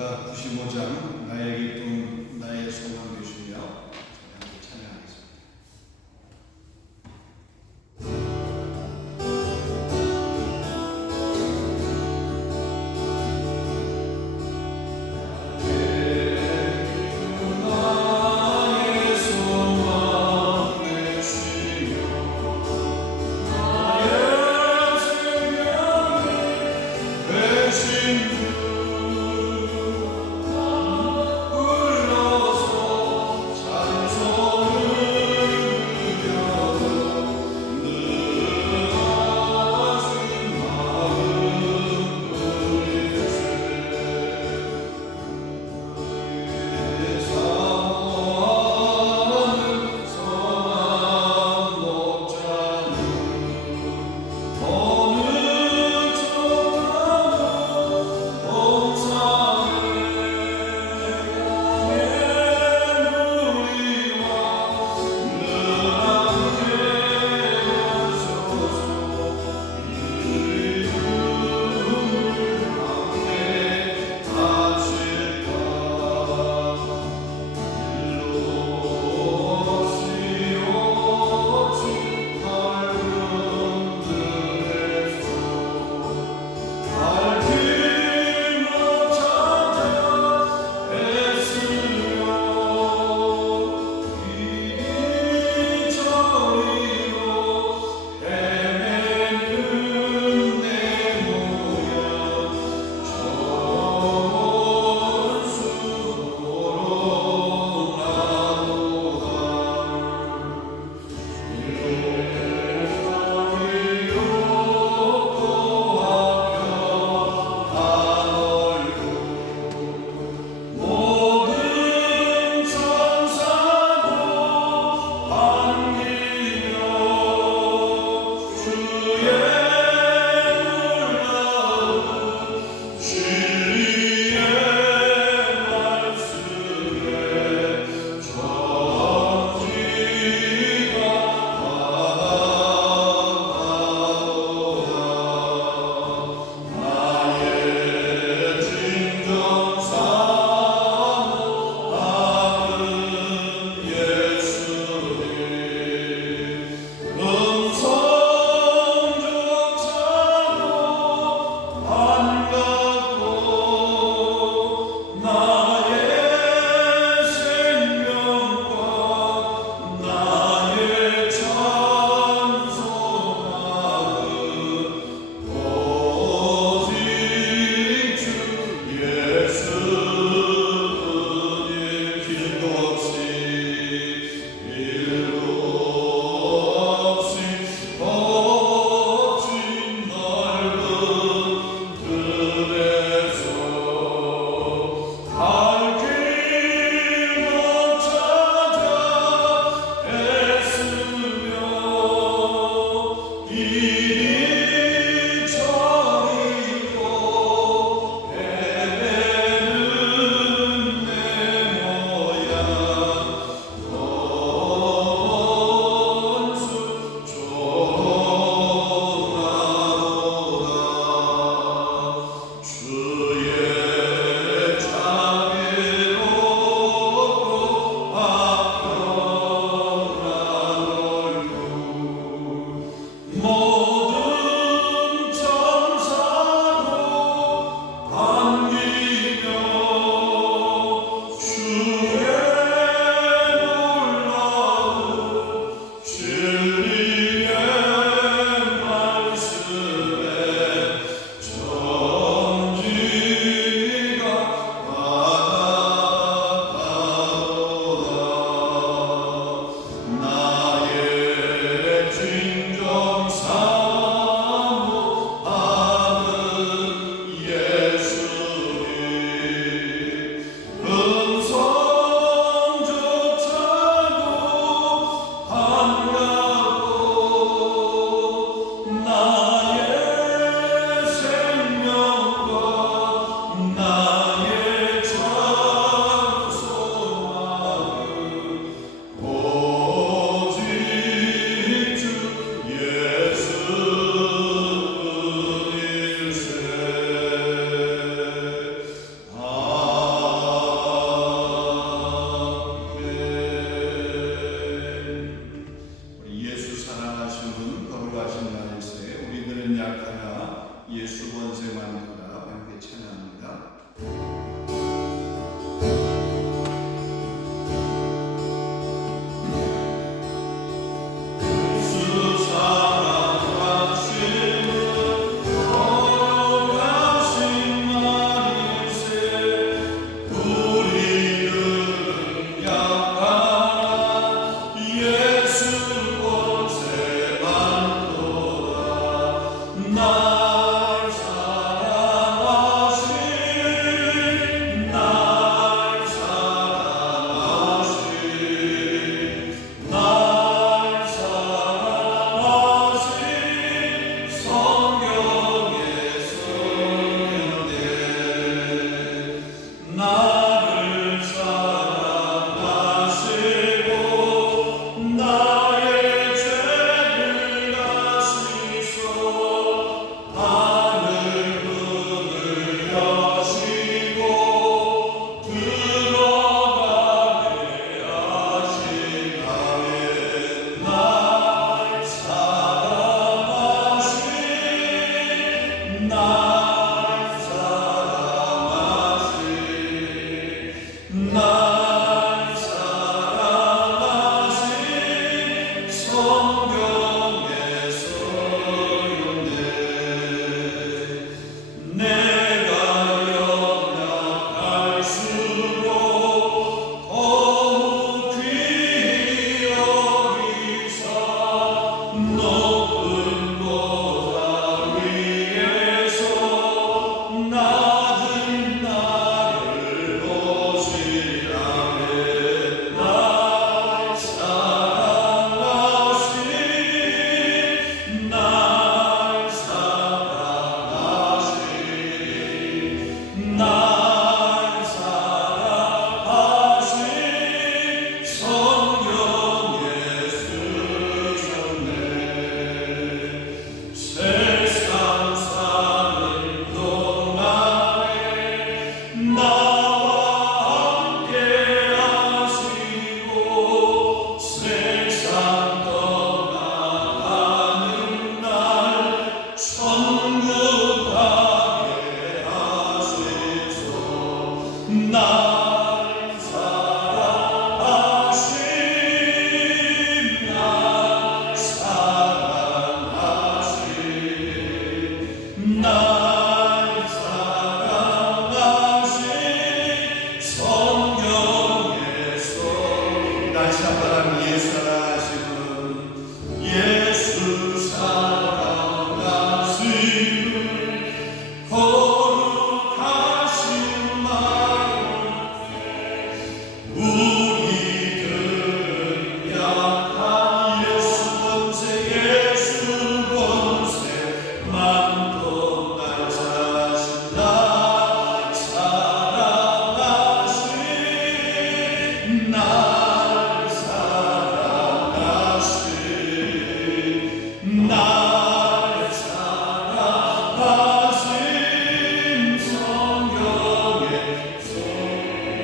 찬송가 95장 나의 기쁨 나의 소망 되시며 찬양하겠습니다. 예수 권세 많도다 함께 찬양합니다.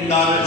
날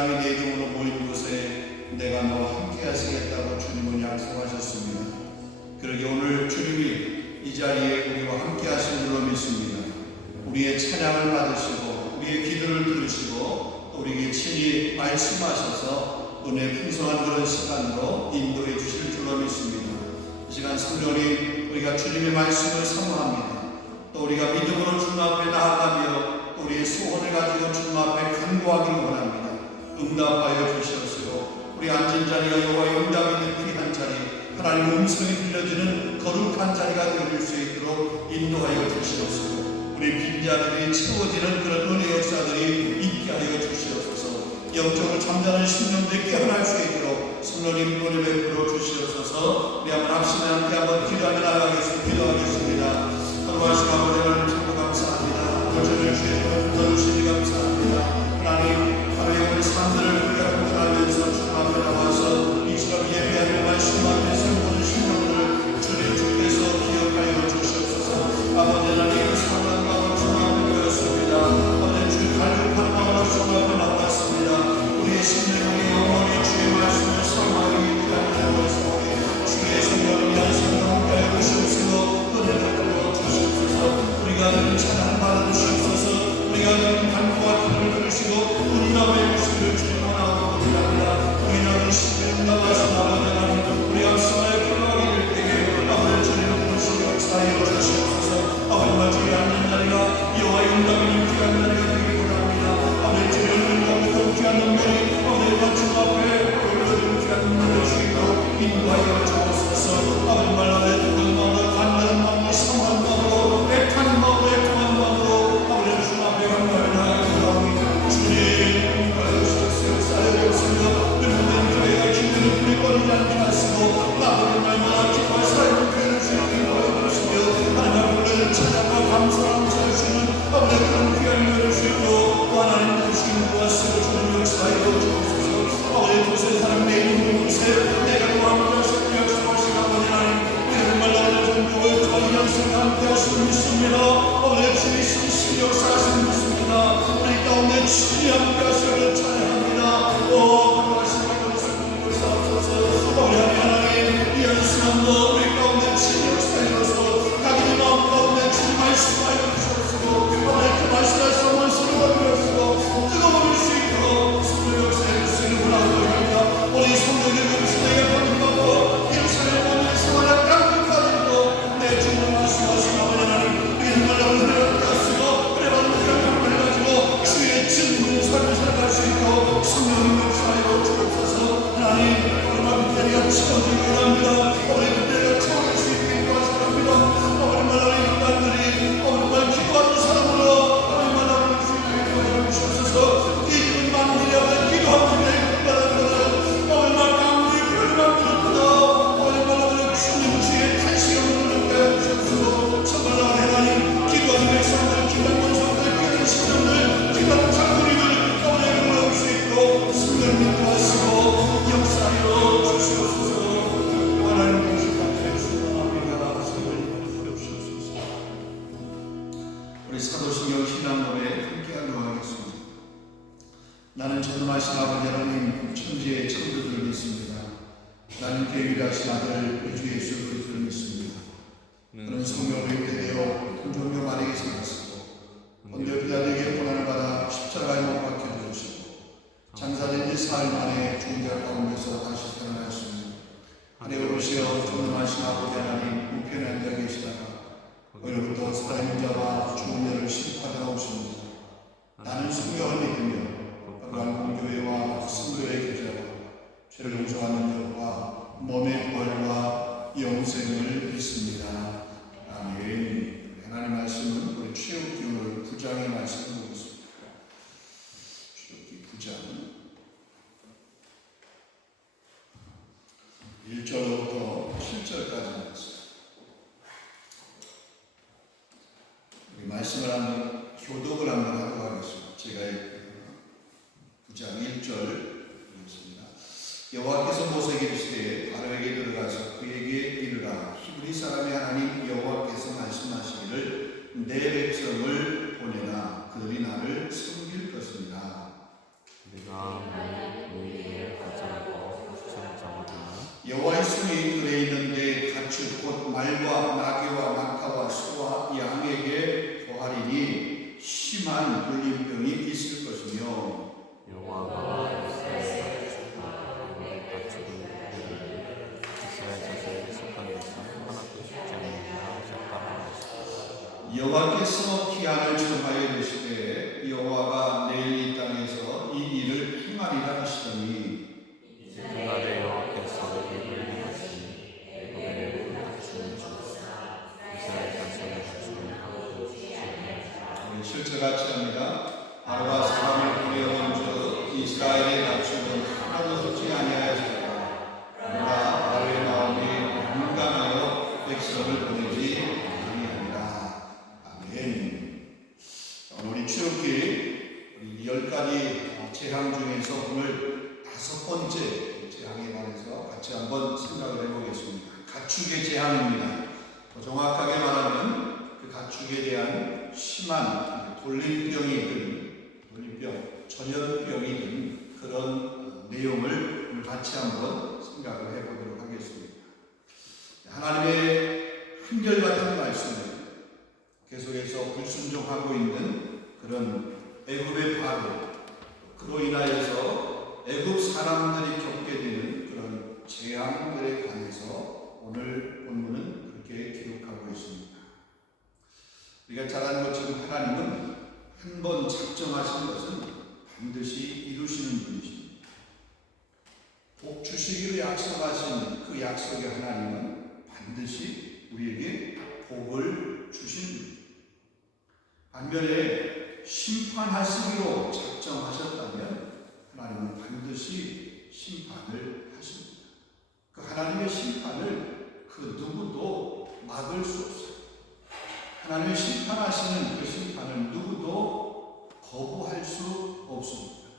사람이 내 이름으로 모인 곳에 내가 너와 함께 하시겠다고 주님은 약속하셨습니다. 그러게 오늘 주님이 이 자리에 우리와 함께 하신 줄로 믿습니다. 우리의 찬양을 받으시고 우리의 기도를 들으시고 우리에게 친히 말씀하셔서 은혜 풍성한 그런 시간으로 인도해 주실 줄로 믿습니다. 이 시간 성령님, 우리가 주님의 말씀을 사모합니다. 또 우리가 믿음으로 주님 앞에 나아가며 우리의 소원을 가지고 주님 앞에 간구하기를 원합니다. 응답하여 주시옵시고 우리 앉은 자리가 여호와의 응답이 있는 귀한 자리, 하나님의 음성이 들려지는 거룩한 자리가 되어줄 수 있도록 인도하여 주시옵시고 우리 빈자들이 채워지는 그런 은혜 역사들이 있게 하여 주시옵소서. 영적으로 잠자는 심령들이 깨어날 수 있도록 성령님 은혜 베풀어 주시옵소서. 우리 한번 합심에 함께 한번 기도하며 기도하겠습니다. 거룩하신 아버지 하나님 참 감사합니다. 오늘 저녁 주에 불러주시니 감사합니다. 하나님 하루의 우리 삶들을 우리가 공부하면서 주님 앞에 나와서 이처럼 예배하며 말씀 앞에 세우는 심령들을 주께서 기억하여 주시옵소서. 아버지 하나님 사랑하는 마음으로 주님 앞에 모였습니다. 아버지 주의 간절한 마음으로 주님 앞에 나왔습니다. 우리의 심령이 영원히 주의 말씀을 사모하기 위하여 모였사오니 주의 성령을 위한 성령 함께하여 주시옵시고 은혜를 베풀어 주시옵소서. 우리가 늘 찬양 받아주시옵소서. 우리가 늘 간구와 기도를 들으시고 응답의 모습을 주님 원하고 기도합니다. 우리는 신의 응답하신 아버지 하나님, 우리 앞서에 걸어가게 될 때에 아버지 주님을 부르시고 역사하여 주시옵소서. 아버지와 주의 앉는 자리가 여호와의 응답이 있는 귀한 자리가 되기를 원합니다. 아버지 주의 응답부터 귀한 능력이 아버지와 주님 앞에 보여주는 귀한 능력을 주시고 인도하여 주옵소서. 아버지 말하되 두근 마음으로 간절한 마음으로 성한 마음으로 애타는 마음으로 애통한 마음으로 아버지 주님 앞에 간구하며 나아가옵니다. 주님 하여 쌓여되었습니다. 그런데 저희가 힘들을 부리거리지 않게 하시고 나보는 날마다 기뻐 살아있는 교회를 주님께 보여주시며 하나님 불러는 찬양과 감사함 주시는 아버지 그런 귀한 교회를 주시고 하나님 주신 무엇을 주님 역사하여 주옵소서. 아버지 도세 사람 내 이름 부르세 내가 너와 함께 하시고 역사하시고 아버지 하나님 우리를 말라는 전국을 저희 영생과 함께 하시는 믿습니다. 아버지 주의 신신 역사하시는 믿습니다. 우리 가운데 친히 함께 하시고 찬양합니다. 거룩하신 하나님 역사하소서. 우리 하나님 이 연습함도 우리 가운데 친히 역사하소서. 각인의 마음 가운데 친히 말씀하여 주시옵소서. 아버지 그 말씀에서 원수를 버리시고 뜨거워질 수 있도록 성령 역사해 주시는 분하고 합니다. 우리 성령의 음식에게 받는다고 예루살렘 오늘 성화를 깡통까지도 내 주님을 말씀하신 아버지 하나님 우리는 말로 은혜를 받았으고 그래 받은 그런 가지고 주의 진리의 삶을 살아갈 수 있도록 성령의 역사하여 주옵소서. 하나님 오늘만 그때가 채워지기 원합니다. 오늘 그때가 채워질 수 있게 도와주랍니다. 오늘만 하나님 인간들이 오늘만 기도하는 사람으로 오늘만 하나님 주님께 도와주옵소서. 이 기분 만민이 하는 기도하는 데 바라보는 오늘만 강구의 표를 만들었다. 오늘만 하나님 주님 주의 탄식을 누르게 주옵소서. 정말 하나님 기도하는 백성들 기도하는 원성들 기도하는 신령들 기도하는 장로님들 오늘 올라올 수 있도록 성령님 도와주시고 역사하여 주시옵소서. 하나님 감사합니다. 성령님 부려주시옵소서. 우리 사도신경 신앙 노래 함께 하도록 하겠습니다. 나는 전능하신 아버지 하나님 천지의 천부들을 믿습니다. 나는 계율하신 아들 우리 주 예수 그리스도를 믿습니다. 그는 성령으로 입대되어 동정녀 마리에게서 났었고 본디오 빌라도에게 고난을 받아 십자가에 못 박혀 죽으시고 장사된 지 사흘 만에 죽은 자 가운데서 다시 태어나셨습니다. 하늘에 오르시어 전능하신 아버지 하나님 우편에 앉아 계시다가 오늘부터 살아있는 자와 죽은 자를 심판하러 오십니다. 나는 성령을 믿으며 거룩한 공교회와 성도의 교제와 죄를 용서하는 것과 몸의 부활과 영생을 믿습니다. 아멘. 하나님 말씀은 우리 출애굽기 오늘 9장의 말씀을 보겠습니다. 출애굽기 9장 1절부터 7절까지 말씀. 우리 말씀을 한번 교독을 한번 하도록 하겠습니다. 제가 9장 1절 읽습니다. 여호와께서 모세에게 이르시되 바로에게 들어가서 그에게 이르라. 히브리 사람의 하나님 여호와께서 말씀하시기를 내 백성을 보내라. 그들이 이스라엘의 낙축은 하나도 섰지 아니하였으나 그러나 바로의 마음이 용감하여 백성을 보내지 아니하니라. 아멘. 오늘 우리 출애굽기 우리 10가지 재앙 중에서 오늘 5번째 재앙에 관해서 같이 한번 생각을 해보겠습니다. 가축의 재앙입니다. 더 정확하게 말하면 그 가축에 대한 심한 돌림병이든 전염병이든 그런 내용을 오늘 같이 한번 생각을 해보도록 하겠습니다. 하나님의 한결같은 말씀을 계속해서 불순종하고 있는 그런 애굽의 바로, 그로 인하여서 애굽 사람들이 겪게 되는 그런 재앙들에 관해서 오늘 본문은 그렇게 기록하고 있습니다. 우리가 잘 아는 것처럼 하나님은 한 번 작정하신 것은 반드시 이루시는 분이십니다. 복 주시기로 약속하신 그 약속의 하나님은 반드시 우리에게 복을 주신 분입니다. 반면에 심판하시기로 작정하셨다면 하나님은 반드시 심판을 하십니다. 그 하나님의 심판을 그 누구도 막을 수 없어요. 하나님의 심판하시는 그 심판을 누구도 거부할 수 없습니다.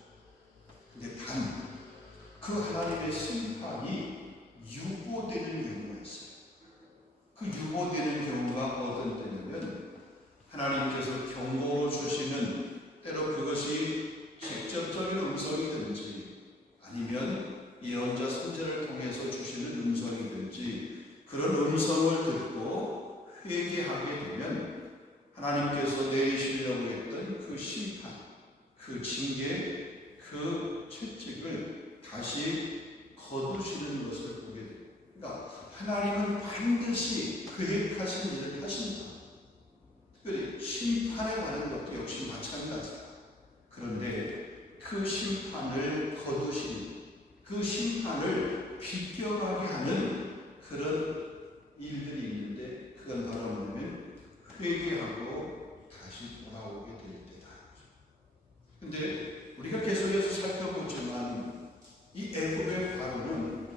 근데 단 그 하나님의 심판이 유보되는 경우가 있어요. 그 유보되는 경우가 어떤 때냐면 하나님께서 경고로 주시는, 때로 그것이 직접적인 음성이든지 아니면 예언자 선지자를 통해서 주시는 음성이든지, 그런 음성을 듣고 회개하게 되면 하나님께서 내리시려고 했던 그 심판, 그 징계, 그 채찍을 다시 거두시는 것을 보게 됩니다. 그러니까 하나님은 반드시 계획하신 일을 하십니다. 특별히 심판에 관한 것도 역시 마찬가지다. 그런데 그 심판을 거두시는, 그 심판을 비껴가게 하는 그런 일들이 있는데, 그건 바로 뭐냐면 회개하고 다시 돌아오게 될 때다. 그런데 우리가 계속해서 살펴보지만 이 애굽의 바로는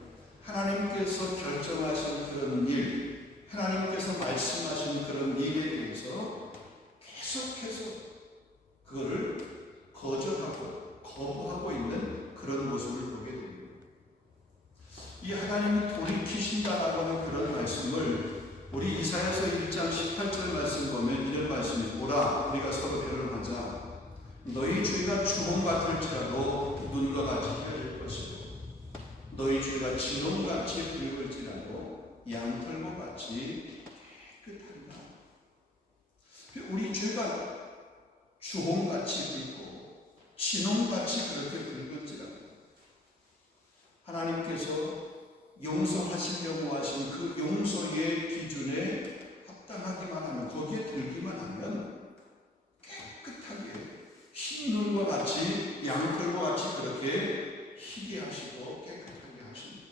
하나님께서 결정하신 그런 일, 하나님께서 말씀하신 그런 일에 대해서 계속해서 그거를 거절하고 거부하고 있는 그런 모습을 보게 됩니다. 이 하나님이 돌이키신다라고 하는 그런 말씀을 우리 이사야서 1장 18절 말씀 보면 이런 말씀이, 오라 우리가 서로 변론하자. 너희 죄가 주홍 같을지라도 눈과 같이 펴질 것이고 너희 죄가 진홍같이 붉을지라도 양털과 같이 깨끗하리라. 우리 죄가 주홍같이 붉고 진홍같이 그렇게 붉을지라도 하나님께서 용서하시려고 하신 그 용서의 기준에 합당하기만 하면, 거기에 들기만 하면 깨끗하게 흰 눈과 같이 양털과 같이 그렇게 희게 하시고 깨끗하게 하십니다.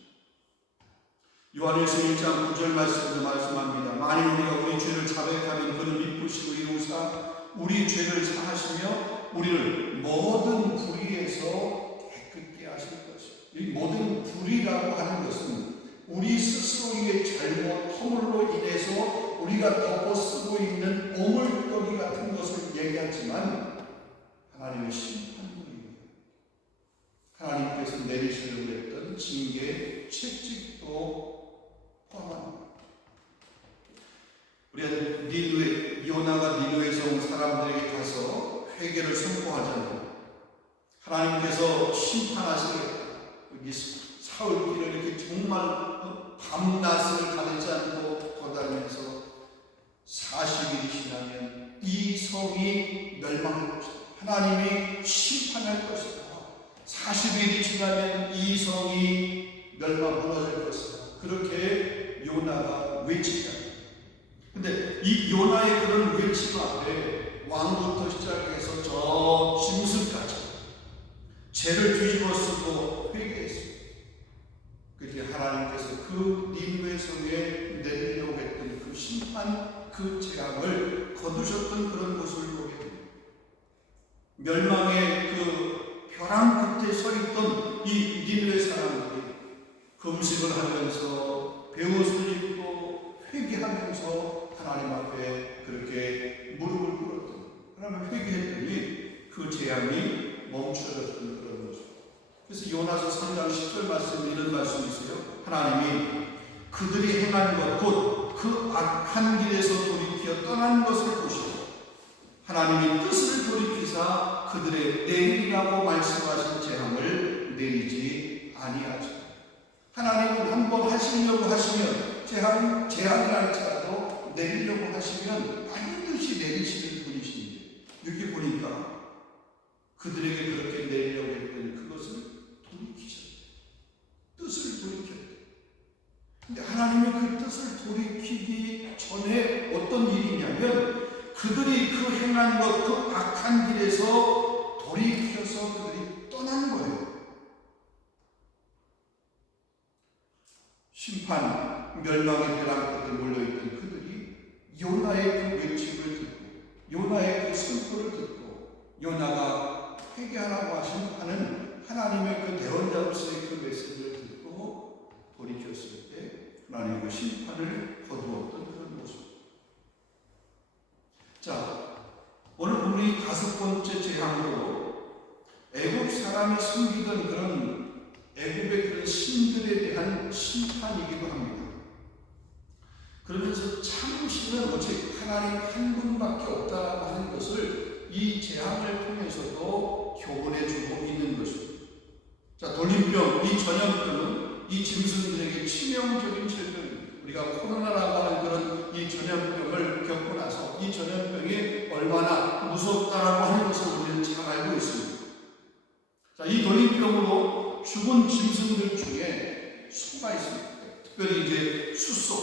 요한일서 1장 9절 말씀도 말씀합니다. 만일 우리가 우리 죄를 자백하면 그는 미쁘시고 이루사 우리 죄를 사하시며 우리를 모든 불의에서 깨끗게 하실 것이요. 이 모든 불의라고 하는 것은 우리 스스로의 잘못, 허물로 인해서 우리가 덮어쓰고 있는 오물거리 같은 것을 얘기하지만 하나님의 심판문이에요. 하나님께서 내리시려고 했던 징계, 채찍도 포함합니다. 우리가 니누에, 요나가 니누에서 온 사람들에게 가서 회개를 선포하잖아요. 하나님께서 심판하시겠다. 여기 사울길을 이렇게 정말 밤낮을 가리지 않고 돌아다니면서 40일이 지나면 이 성이 멸망할 것이다. 하나님이 심판할 것이다. 40일이 지나면 이 성이 무너질 것이다. 그렇게 요나가 외치다. 근데 이 요나의 그런 외침 앞에 왕부터 시작해서 저 짐승까지 죄를 뒤집어 쓰고 회개했습니다. 그때 하나님께서 그 니느웨 성에 내리려고 했던 그 심판, 그 재앙을 거두셨던 그런 모습을 보게 됩니다. 멸망의 그 벼랑 끝에 서 있던 이 니느웨 사람들이 금식을 하면서 베옷을 입고 회개하면서 하나님 앞에 그렇게 무릎을 꿇었던, 하나님 회개했더니 그 재앙이 멈춰졌던 그런 모습. 그래서 요나서 3장 10절 말씀에 이런 말씀이 있어요. 하나님이 그들이 행한 것 곧 그 악한 길에서 돌이켜 떠난 것을 보시고 하나님이 뜻을 돌이키사 그들의 내리라고 말씀하신 재앙을 내리지 아니하죠. 하나님은 한번 하시려고 하시면 재앙을 할지라도 내리려고 하시면 반드시 내리시는 분이신데, 여기 보니까 그들에게 그렇게 내리려고 했더니 그것을 돌이키셨어요. 뜻을 돌이켰어요. 근데 하나님이 그 뜻을 돌이키기 전에 어떤 일이냐면 그들이 그 행한 것, 그 악한 길에서 돌이켜서 그들이 떠난 거예요. 심판, 멸망의 벼랑 끝에 몰려있던 그들이 요나의 그 외침을 듣고 요나의 그 선포를 듣고 요나가 회개하라고 하는 하나님의 그 대언자로서의 그 메시지를 듣고 돌이켰을 때 하나님의 심판을 거두었던 그런 모습. 자, 오늘 우리 5번째 재앙으로 애굽 사람이 섬기던 그런 애굽의 그런 신들에 대한 심판이기도 합니다. 그러면서 참 신은 오직 하나님 한 분밖에 없다라고 하는 것을 이 재앙을 통해서도 교훈해 주고 있는 것입니다. 자, 돌림병, 이 전염병은 이 짐승들에게 치명적인 질병입니다. 우리가 코로나라고 하는 그런 이 전염병을 겪고 나서 이 전염병이 얼마나 무섭다라고 하는 것을 우리는 잘 알고 있습니다. 자, 이 돌림병으로 죽은 짐승들 중에 소가 있습니다. 특별히 이제 숫소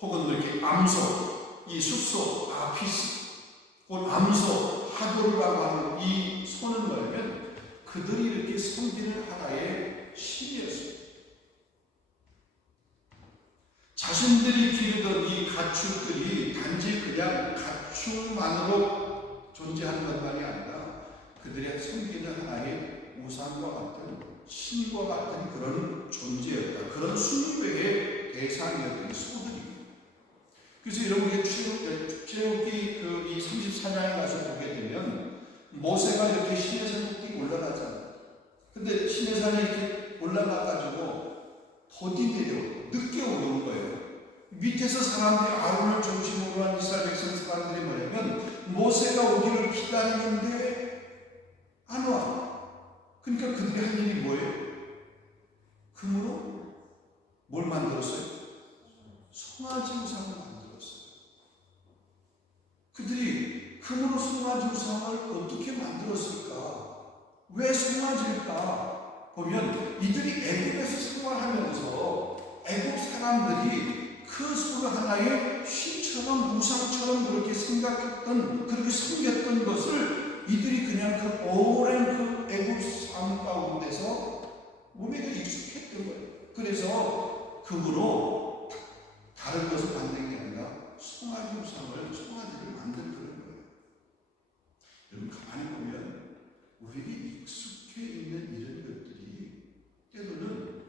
혹은 이렇게 암소, 이 숫소, 아피스, 혹은 암소, 하도르라고 하는 이 소는 뭐냐면 그들이 이렇게 섬기는 하나의 신이었습니다. 자신들이 기르던 이 가축들이 단지 그냥 가축만으로 존재하는 것만이 아니라 그들의 섬기는 하나의 우상과 같은 신과 같은 그런 존재였다. 그런 숭배의 대상이었던 소들입니다. 그래서 여러분 출애굽기 이 34장에 가서 보게 되면 모세가 이렇게 시내산에 올라가잖아요. 근데 시내산에 이렇게 올라가가지고 더디 내려 늦게 오는 거예요. 밑에서 사람들이 아론을 중심으로 한 이스라엘 백성 사람들이 뭐냐면 모세가 오기를 기다리는데 안 와. 그러니까 그들이 한 일이 뭐예요? 금으로 뭘 만들었어요? 송아지 우상을 만들었어요. 그들이 금으로 송아지 우상을 어떻게 만들었을까? 왜 송아지일까? 보면 이들이 애굽에서 생활하면서 애굽 사람들이 그 소를 하나의 신처럼 우상처럼 그렇게 생각했던, 그렇게 섬겼던 것을 이들이 그냥 그 오랜 그 애굽 삶 가운데서 몸에 익숙했던 거예요. 그래서 금으로 다른 것을 만든 게 아니라 송아지를 만든 그런 거예요. 여러분 가만히 보면 우리에게 익숙해 있는 이런 것들이 때로는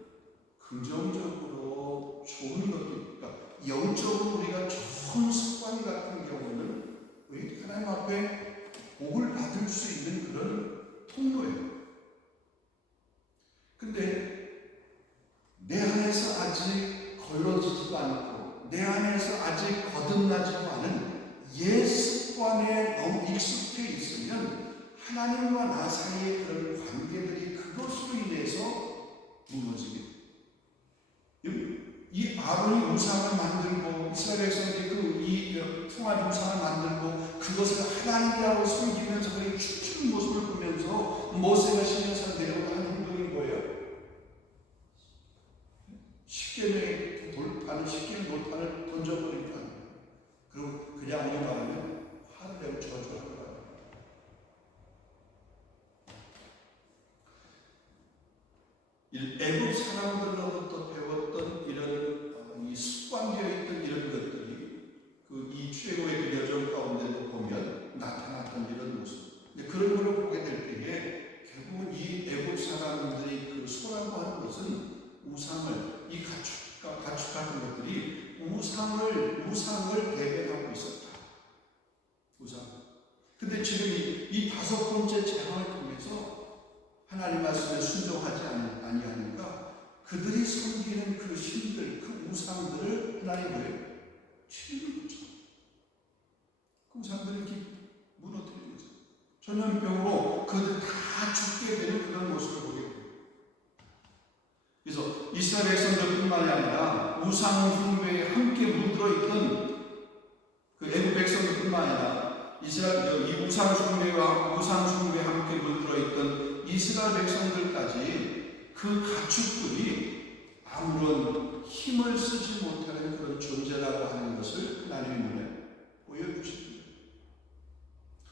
긍정적으로 좋은 것도, 그러니까 영적으로 우리가 좋은 습관 같은 경우는 우리 하나님 앞에 복을 받을 수 있는 그런 통로예요. 근데 내 안에서 아직 걸러지지도 않고 내 안에서 아직 거듭나지도 않은 옛 습관에 너무 익숙해 있으면 하나님과 나 사이의 그런 관계들이 그것으로 인해서 무너지게 돼요. 이 아론이 우상을 만들고 이스라엘 백성들이 이 송아지 우상을 만들고 그것을 하나님이라고 섬기면서 그렇게 춤추는 모습을 보면서 모세가 시내산 내려가는 행동이 뭐예요? 십계명의 돌판을 던져버리니까 그리고 그냥 우리 말하면 화를 내고 저주하더라. 애굽 사람들로부터 배웠던 이런 이 습관되어 있던 이런 것들이 이 출애굽의 그 여정 가운데도 보면 나타났던 이런 모습. 근데 그런 걸 보게 될 때에 결국은 이 그들이 섬기는 그 신들, 그 우상들을 하나님을 치는 거죠. 그 우상들을 이렇게 무너뜨리는 거죠. 전염병으로 그들 다 죽게 되는 그런 모습을 보게 됩니다. 그래서 이스라엘 백성들뿐만이 아니라 우상 숭배에 함께 물들어 있던 그 애국 백성들뿐만 아니라 이스라엘 이 우상 숭배에 함께 물들어 있던 이스라엘 백성들까지 그 가축들이 아무런 힘을 쓰지 못하는 그런 존재라고 하는 것을 하나님의 눈에 보여주십니다.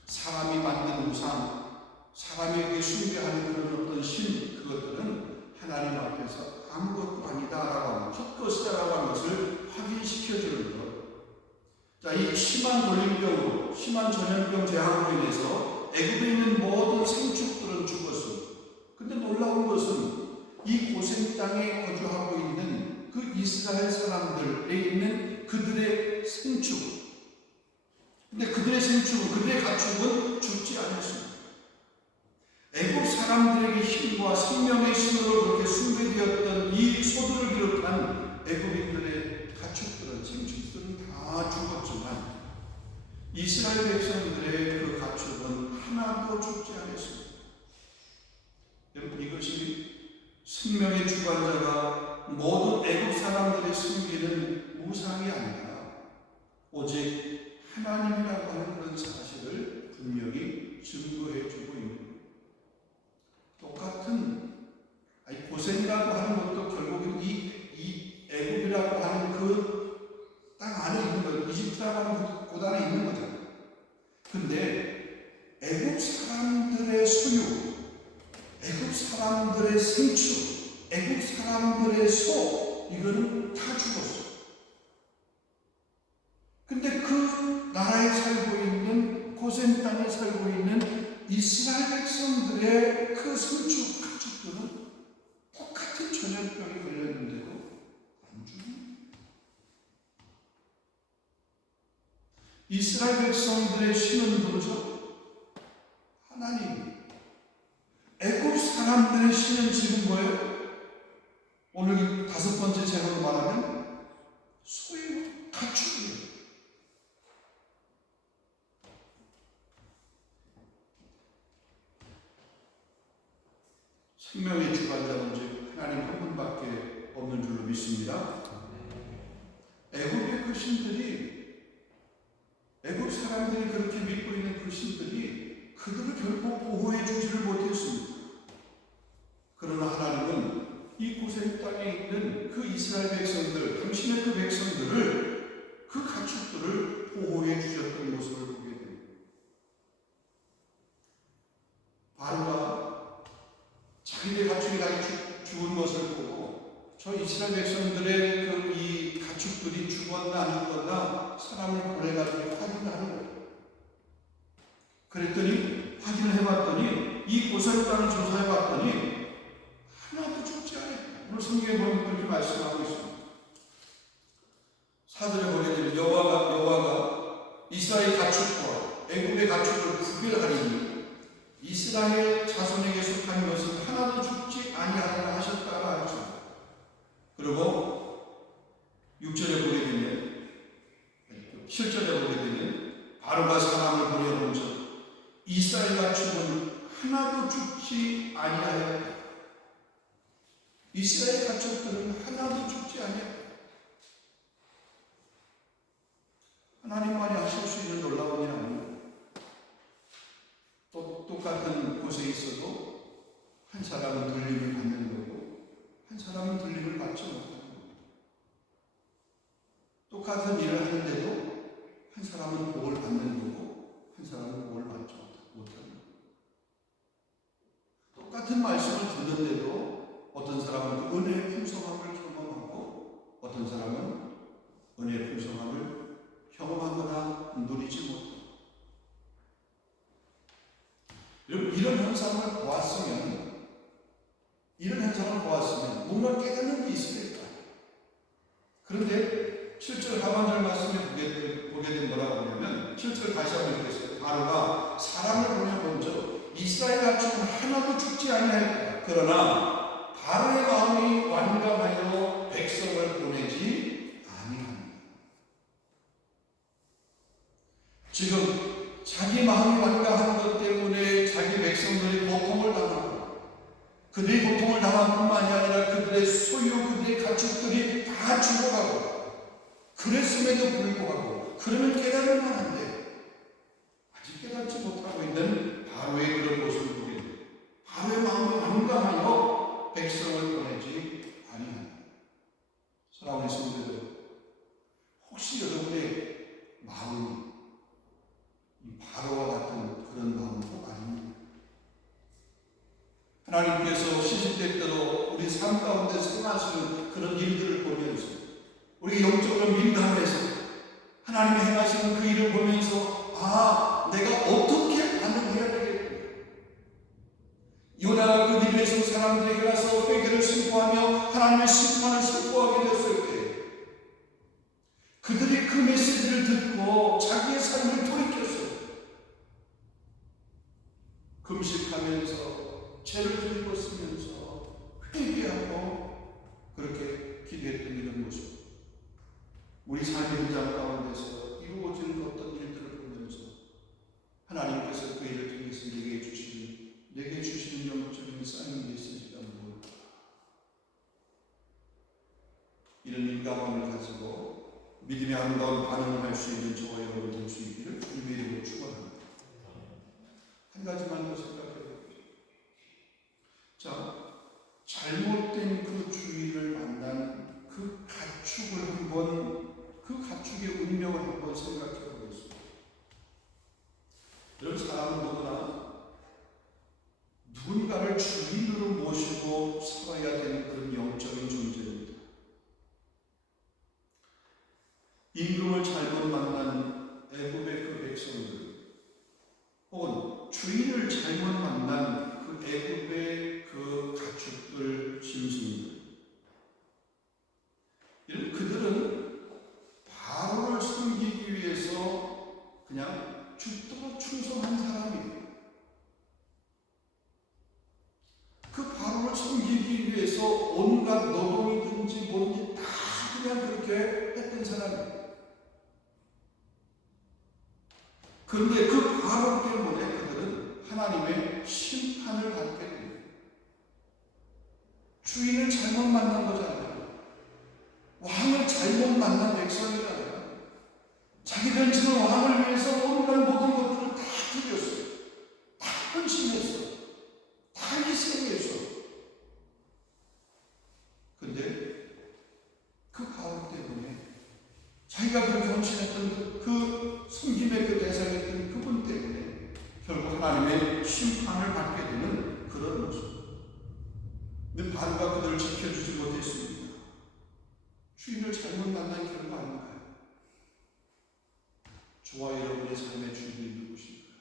사람이 만든 우상, 사람에게 숭배하는 그런 어떤 신, 그것들은 하나님 앞에서 아무것도 아니다라고 하는 헛것이다라고 하는 것을 확인시켜주는 것. 자, 이 심한 돌림병으로, 심한 전염병 재앙으로 인해서 애굽에 있는 모든 생축들은 죽었습니다. 근데 놀라운 것은 이 고생 땅에 거주하고 있는 그 이스라엘 사람들에 있는 그들의 생축. 근데 그들의 생축은, 그들의 가축은 죽지 않았습니다. 애굽 사람들에게 힘과 생명의 신으로 그렇게 숭배되었던 이 소들을 비롯한 애굽인들의 가축들은, 생축들은 다 죽었지만 이스라엘 백성들의 그 가축은 하나도 죽지 않았습니다. 여러분, 이것이 생명의 주관자가 모든 애굽 사람들의 섬기는 우상이 아니라 오직 하나님이라고 하는 그런 사실을 분명히 증거해 주고 있는 거예요. 똑같은 고센이라고 하는 것도 결국은 이 애굽이라고 하는 그 땅 안에 있는 거예요. 이집트라고 하는 곳 안에 있는 거잖아요. 근데 애굽 사람들의 소유, 애굽 사람들의 생축, 애굽 사람들의 소, 이거는 다 죽었어요. 근데 그 나라에 살고 있는, 고센 땅에 살고 있는 이스라엘 백성들의 그 생축, 가축들은 똑같은 전염병이 걸렸는데도 안 죽어요. 이스라엘 백성들의 신은 누구죠? 하나님. 애굽 사람들의 신은 지금 뭐예요? 오늘 5번째 제목으로 말하면 소유, 가축이에요. 생명의 주관자는 오직 하나님 한 분밖에 없는 줄로 믿습니다. 애굽의 그 신들이, 애굽 사람들이 그렇게 믿고 있는 그 신들이 그들을 결코 보호해 주지를 못했습니다. 그러나 하나님은 이 고센 땅에 있는 그 이스라엘 백성들, 당신의 그 백성들을, 그 가축들을 보호해 주셨던 모습을 보게 됩니다. 바로가 자기의 가축이 다 죽은 것을 보고 저 이스라엘 백성들의 그 이 가축들이 죽었나 안 죽었나 사람을 보내가지고 확인을 하는 거예요. 그랬더니 확인을 해봤더니 이 고센 땅을 조사해봤더니 하나도 죽지 않아요. 오늘 성경에 보면 그렇게 말씀하고 있습니다. 4절에 보게 되면 여호와가 이스라엘 가축과 애굽의 가축을 구별하리니 이스라엘 자손에게 속한 것은 하나도 죽지 아니하리라 하셨다라 하죠. 그리고 6절에 보게 되면, 7절에 보게 되면 바로가 사람을 보내본즉 이스라엘 가축은 하나도 죽지 아니하였다. 이스라엘 가축들은 하나도 죽지 아니하였다. 하나님만이 하실 수 있는 놀라운 일 아닙니다. 또 똑같은 곳에 있어도 한 사람은 들림을 받는 거고 한 사람은 들림을 받지 못하는 거고, 똑같은 일을 하는데도 한 사람은 복을 받는 거고 한 사람은 복을 받지 못하는 거고, 똑같은 말씀을 듣는데도 어떤 사람은 그 은혜의 풍성함을 경험하고 어떤 사람은 은혜의 풍성함을 경험하거나 누리지 못합니다. 여러분, 이런 현상을 보았으면 뭔가 깨닫는 게 있어야 될까? 그런데 7절 하반절 말씀에 보게 된 뭐라고 하냐면, 7절 다시 한번 읽겠어요. 바로가 사람을 보내본즉 이스라엘 가축은 하나도 죽지 아니하였다. 그러나 바로의 마음이 완강하여 백성을 보내지 아니하니라. 지금 자기 마음이 완강한 것 때문에 자기 백성들이 고통을 당하고, 그들이 고통을 당할 뿐만이 아니라 그들의 소유, 그들의 가축들이 다 죽어가고, 그랬음에도 불구하고 그러면 깨달을 만한데 아직 깨닫지 못하고 있는 바로의 그런 모습을 보게 됩니다. 바로의 마음이 완강하여 백성을 보내지 아니하니라. 사랑하는 성도들, 혹시 여러분의 마음이 바로와 같은 그런 마음도 아닙니다. 하나님께서 시시때때로 우리 삶 가운데 행하시는 그런 일들을 보면서, 우리 영적으로 민감해서 하나님이 행하시는 그 일을 보면서 내가 어떻게 반응해야 되겠구나. 요나가 그 니느웨성 사람들에게 가서 회개를 선포하며 하나님의 심판을 선포하게 되었을 때, 그들이 그 메시지를 듣고 자기의 삶을 돌이켰어요. 금식하면서 죄를 들이쓰면서 회개하고 그렇게 기도했던 이런 모습, 우리 삶의 현장 가운데서 이루어지는 어떤 일들을 보면서 하나님께서 그 일을 통해서 내게 주시는 영적인 쌓인 메시지가 무엇일까? 이런 민감함을 가지고 믿음의 아름다운 반응을 할 수 있는 저와 여러분 될 수 있기를 주님의 이름으로 축원합니다. 한 가지만 더 생각해 봅시다. 자, 잘못된 그 주인을 만난 그 가축을 한번, 그 가축의 운명을 한번 생각해 보겠습니다. 여러분, 사람은 누군가를 주인으로 모시고 살아야 되는 그런 영적인 존재입니다. 임금을 잘못 만난 애굽의 그 백성들, 혹은 주인을 잘못 만난 그 애굽의 그 가축들, 짐승들, 이런 그들은 바로를 섬기기 위해서 그냥 죽도록 충성한 사람이에요. 그 바로를 섬기기 위해서 온갖 노동이든지 뭐든지 다 그냥 그렇게 했던 사람이에요. 그런데 그 바로 때문에 그들은 하나님의 심판을 받게 됩니다. 주인을 잘못 만난 거잖아요. 왕을 잘못 만난 백성이잖아요. 자기들은 지금 왕을 위해서 온갖 모든 것들을 다 드렸어요. 다 헌신했어. 다 희생했어. 근데 그 바로 때문에 자기가 그렇게 헌신했던 그 섬김의 그 대상이었던 그분 때문에 결국 하나님의 심판을 받게 되는 그런 모습. 근데 바로가 그들을 지켜주지 못했습니다. 주인을 잘못 만난 결과 아닌가요? 저와 여러분의 삶의 주인이 누구신가요?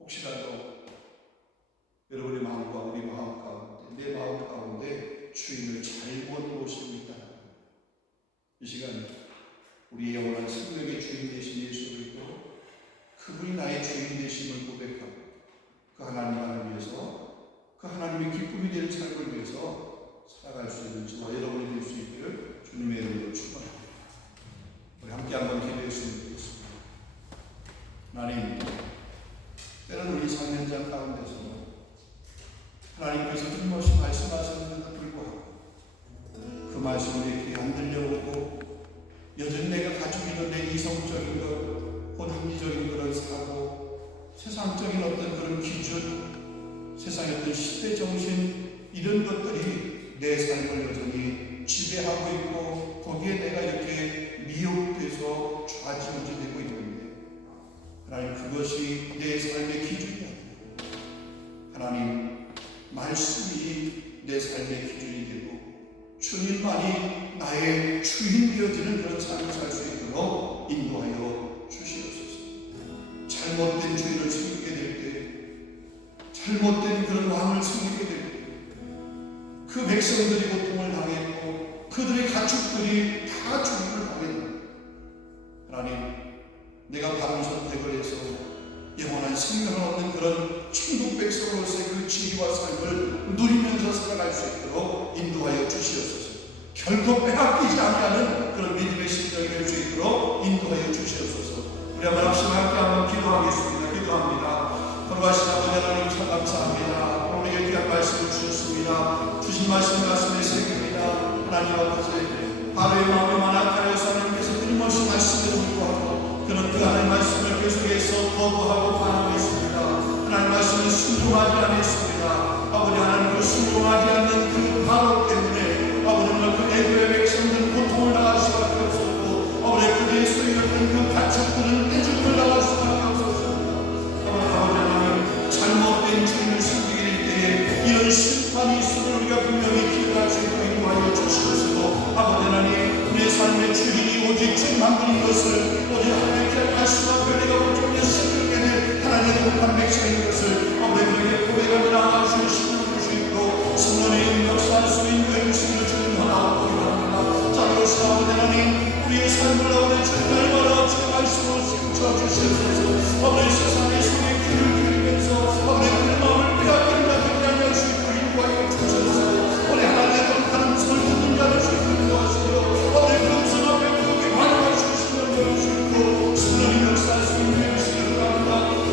혹시라도 여러분의 마음과 우리 마음 가운데, 내 마음 가운데 주인을 잘못 모시고 있다. 이 시간 우리의 영원한 생명의 주인 되신 예수를 믿고 그분이 나의 주인 되심을 고백하고 그 하나님만을 위해서, 그 하나님의 기쁨이 되는 삶을 위해서 살아갈 수 있는 저와 여러분이 될 수 있기를 주님의 이름으로 축원합니다. 우리 함께 한번 기도했으면 좋겠습니다. 하나님, 때로는 우리 삶 현장 가운데서 하나님께서 끊임없이 말씀하셨는데도 불구하고 그 말씀이 내 귀에 안 들려오고 여전히 내가 가지고 있는 내 이성적인 것, 혹은 합리적인 그런 사고, 세상적인 어떤 그런 기준, 세상의 어떤 시대 정신, 이런 것들이 내 삶을 여전히 지배하고 있고 거기에 내가 이렇게 미혹돼서 좌지우지되고 있는데, 하나님, 그것이 내 삶의 기준이 아니고 하나님 말씀이 내 삶의 기준이 되고 주님만이 나의 주인 되어지는 그런 삶을 살 수 있도록 인도하여 주시옵소서. 잘못된 주인을 섬기게 될 때, 잘못된 그런 왕을 섬기게 될 때, 그 백성들이 고통을 당했고 그들의 가축들이 다 죽임을 당했는데, 하나님, 내가 바른 선택을 해서 영원한 생명을 얻는 그런 천국 백성으로서의 그 지위와 삶을 누리면서 살아갈 살아갈 수 있도록 인도하여 주시옵소서. 결코 빼앗기지 아니하는 그런 믿음의 심정이 될 수 있도록 인도하여 주시옵소서. 우리 한번 합심 함께 한번 기도하겠습니다. 기도합니다. 걸어가신 아버지 하나님 참 감사합니다. 오늘에게 귀한 말씀을 주셨습니다. 주신 말씀 가슴에 새깁니다. 하나님 아버지, 바로의 마음에 만악하여서 하나님께서 끊임없이 말씀을 공부하고 그런 그 하나님 말씀을 계속해서 거부하고 반응했습니다. 하나님 말씀을 순종하지 않았습니다. 아버지 하나님 그 순종하지 않는 그 바로 때문에 아버지 그 애굽의 백성들은 고통을 당할 수밖에 없었고 아버지 그들의 소유였던 그 가축들은 떼죽음을 당할 수밖에 없었습니다. 아버지 하나님 잘못된 주님을 섬기게 될 때에 이런 심판이 있음을 우리가 분명히 기도할 수 있고 인도하여 주시옵소서. 아버지 하나님 우리의 삶의 주인이 오직 주님 한 분인 것을 오직 하나님께 말씀과 변해가 온종일 신들게 될 하나님의 독한 백성인 것을 아버지 그에게 고백하며 나아가실 신을 줄 수 있도록 성령의 역사할 수 있는 음식을 주님 하나옵고 기도합니다. 자 그것이 아버지 하나님 우리의 삶을 아버지 주님 날마다 주의 말씀으로 시켜 주시옵소서. 아버지 세상의 손에 귀를 기울이면서 아버지 그의 마음을 빼앗기는 자들이 아니할 수 있도록 인도하여 주시옵소서. 우리 하나님의 독한 음성을 듣는 자를 수 있도록 인도하시고 아버지 그 음성 앞에 그렇게 반응할 수 있으면 열어주시고 성령의 역사할 수 있는 음식을 바랍니다.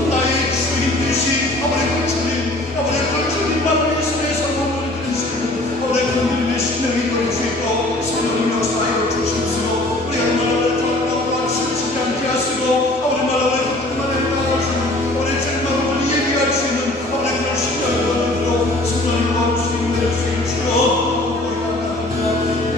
나의 주인 되신 아버지 그 주님 아버지 그 주님만을 이 손에 성공을 드릴 수 있는 아버지 그 믿음의 신명이 될 수 있도록 성령의 역사하여 주시옵소서. 우리 얼마나 돌아가고 숨쉬지 않게 하시고 아버지 말하고 그들만의 나아주시고 아버지 주님만을 예비할 수 있는 아버지 그런 신명을 얻도록 성령의 도와주시고 내려주시고 주여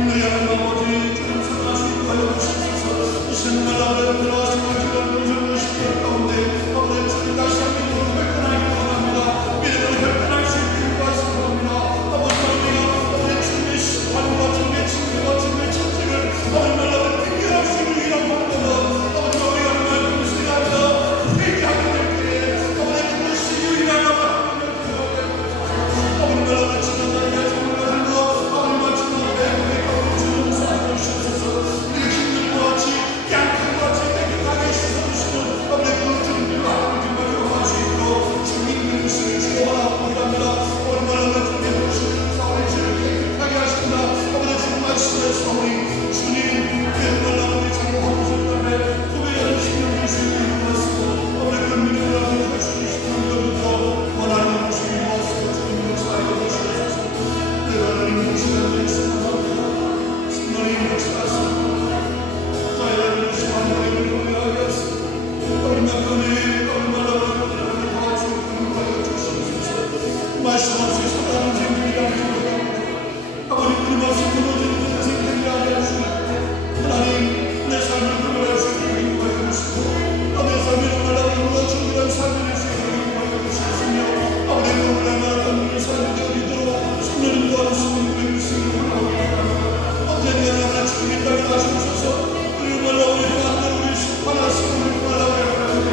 오늘 야간 아버지 주님 사랑할 수 있고 하여 주시옵소서. 이 생날 아버지 들어가시고 주님 동생을 시키는 가운데 아버지 주님 다시 한번 혈변하기 원합니다. 믿음으로 혈변할 수 있게 인도하시기 원합니다. 아버지 우리가 주님의 심판과 주님의 징계와 주님의 책임을 아버지 말라고 비교할 수 있는 이런 방법은 아버지 우리가 말씀을 생각합니다. 회개하게 될 때에 아버지 그것이 유일하다고 하나님을 기도하게 아버지 말라고 지난날에 정말 가지고 아버지 마지막 배고프게 주는 사랑을 주셔서 우리가 힘들고 같이 양큰 같이 깨끗하게 씻어주시는 아버지 그 주님들과 하나님을 영화할 수 있도록 주님의 음식을 주어하고 일합니다. 얼마나 주님의 음식을 사울의 죄를 깨끗하게 하신다. 아버지 주님 말씀에 사울이 주님 깨끗하라고 우리 잘못하고 있었다며 고백하는 신령을 주님이 일어났고 아버지 그 믿음을 하며 할 수 있는 시간부터 원하는 음식을 모았고 주님 역사하여 주시옵소서. 내가 하나님 시간을 있습니다. 성령의 역사하소서. 자연을 시간을 공유하게 하소서. 얼마나 도와주시고 주시옵소서. 말씀 없이 살아가는 생들이 아니고 아버지 끊임없이 무너지는 생들이 아니하시고 하나님 내 삶을 구별할 수 있게 인도하여 주시고 내 삶을 말하고 무너진 그런 삶을 낼 수 있게 인도하여 주시며 아버지 너무 나아갔던 우리 삶이 어디도록 성령님 도와주시는 우리 주시기 원합니다. 언제나 하나 주님이 땅에 가시옵소서. 그리고 말하고 우리 하나님 우리 심판하시고 우리 말하고 하나님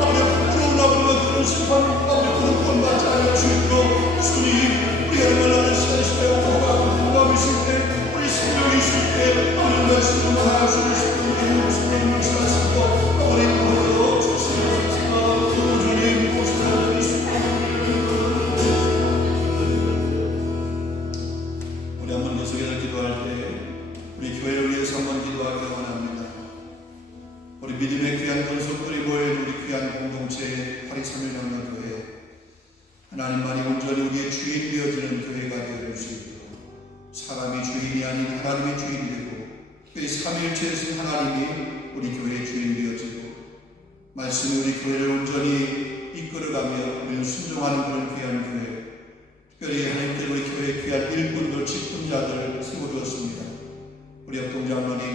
아버지 부끄러운 아버지가 그런 심판 아버지 그런 건 받지 않을 수 있도록 주님 우리 얼마나 시간에 공감이실 때 우리 생명이실 때 아버지 말씀을 하시고 싶은 우리 성령 역사하시고 아버지 보여 주시옵소서. 주님 모시는 우리 한번 계속해서 기도할 때 우리 교회를 위해서 한번 기도하기 원합니다. 우리 믿음의 귀한 권속들이 모여있는 우리 귀한 공동체 823일 교회 하나님만이 온전히 우리의 주인 되어지는 교회가 되어줄 수 있도록 사람이 주인이 아닌 하나님의 주인 되고 특별히 삼위일체이신 하나님이 우리 교회의 주인 되어지고 말씀이 우리 교회를 온전히 이끌어가며 우리는 순종하는 그런 귀한 교회 특별히 하나님께서 우리 교회의 귀한 일꾼들 직분자들을 세워주었습니다. 우리 협동장로님,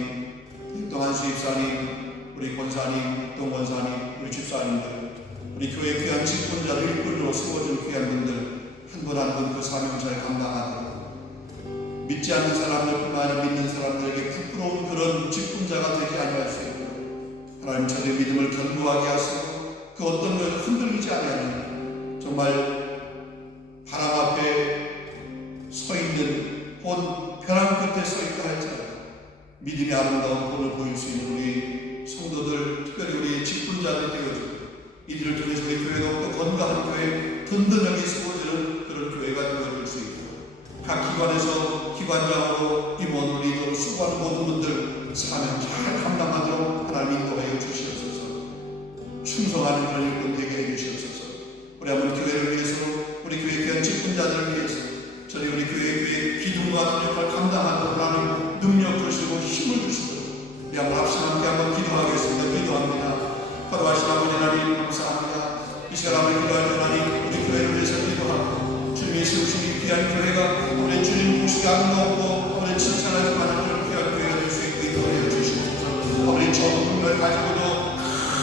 협동한수 입사님, 우리 권사님, 동권사님, 우리 집사님들, 우리 교회 귀한 직분자들 일꾼으로 세워준 귀한 분들 한 분 한 분 그 사명 잘 감당하도록 믿지 않는 사람들뿐만 아니라 믿는 사람들에게 부끄러운 그런 직분자가 되지 아니할 수 있도록 하나님 저들의 믿음을 견고하게 하시고 그 어떤 것을 흔들리지 않으면 정말 바람 앞에 서 있는 본 벼랑 끝에 서 있다 할지라도 믿음의 아름다운 본을 보일 수 있는 우리 성도들, 특별히 우리 직분자들이 되어주고 이들을 통해서 우리 교회가 또 건강한 교회, 든든하게 세워지는 그런 교회가 되어줄 수 있고 각 기관에서 기관장으로 임원으로 리더로 수고하는 모든 분들 사명 잘 감당하도록 하나님 인도하여 주시옵소서. 충성하는 그런 일꾼 되게 해주시옵소서. 우리 한번 교회를 위해서, 우리 교회 귀한 직분자들을 위해서, 저희 우리 교회 기둥과 같은 역할을 감당하도록 하나님 능력 주시고 힘을 주시도록 우리 한번 합심 함께 한번 기도하겠습니다. 기도합니다. 거룩하신 아버지 하나님 감사합니다. 이 시간 아버지 기도할 하나님 우리 교회를 위해서 기도하고 주님이 세우신 이 귀한 교회가 우리 주님 공식이 아름답고 우리 칭찬하지 않은 그런 귀한 교회가 될 수 있게 인도하여 주시옵소서. 우리 적은 분을 가지고도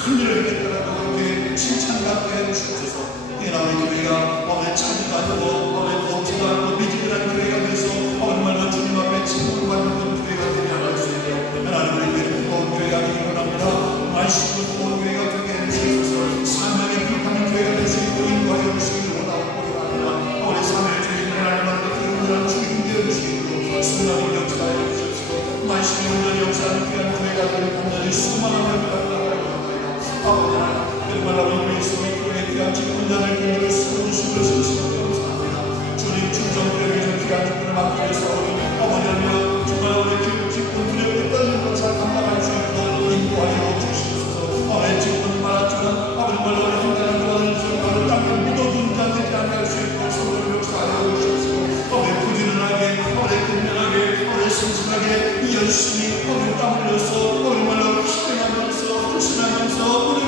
큰 일을 했다라고 그렇게 칭찬받게 해주시옵소서. 우리 교회가 오늘 차지도 않고 오늘 덥지도 않고 미지근한 교회가 돼서 얼마나 주님 앞에 칭찬을 받는 교회가 되게 할 수 있도록 하나님 우리 교회 무거운 교회가 되기 원합니다. 말씀으로 무거운 교회가 되게 해주시옵소서. 사명에 불타는 교회가 될 수 있도록 인도하여 주시기를 원합니다. 우리 사명주의 하나님 앞에 기름을 주님되어 주시기로 순간의 역사에 주시옵소서. 말씀의 온전히 역사하는 귀한 교회가 되는 간절히 수많은 명을 아버지 하나님 정말 우리 위해서 우리 교회에 귀한 직분자들 교회를 세워주신 것을 심히 감사합니다. 주님 충성교회에 위해서 귀한 직분을 맡기 위해서 아버지 하나님 정말 우리 직분 두렵게 떨리는 것을 감당할 수 있도록 인도하여 주시옵소서. 아버지 직분은 많았지만 아버지 정말 우리 한가는 도와주는 순간을 땅에 묻어둔 자 되지 않을 수 있도록 성도를 역사하여 주시옵소서. 아버지 부지런하게 아버지 근면하게 아버지 성실하게 열심히 아버지 땀 흘려서 얼마나 희생하면서 헌신하면서 우리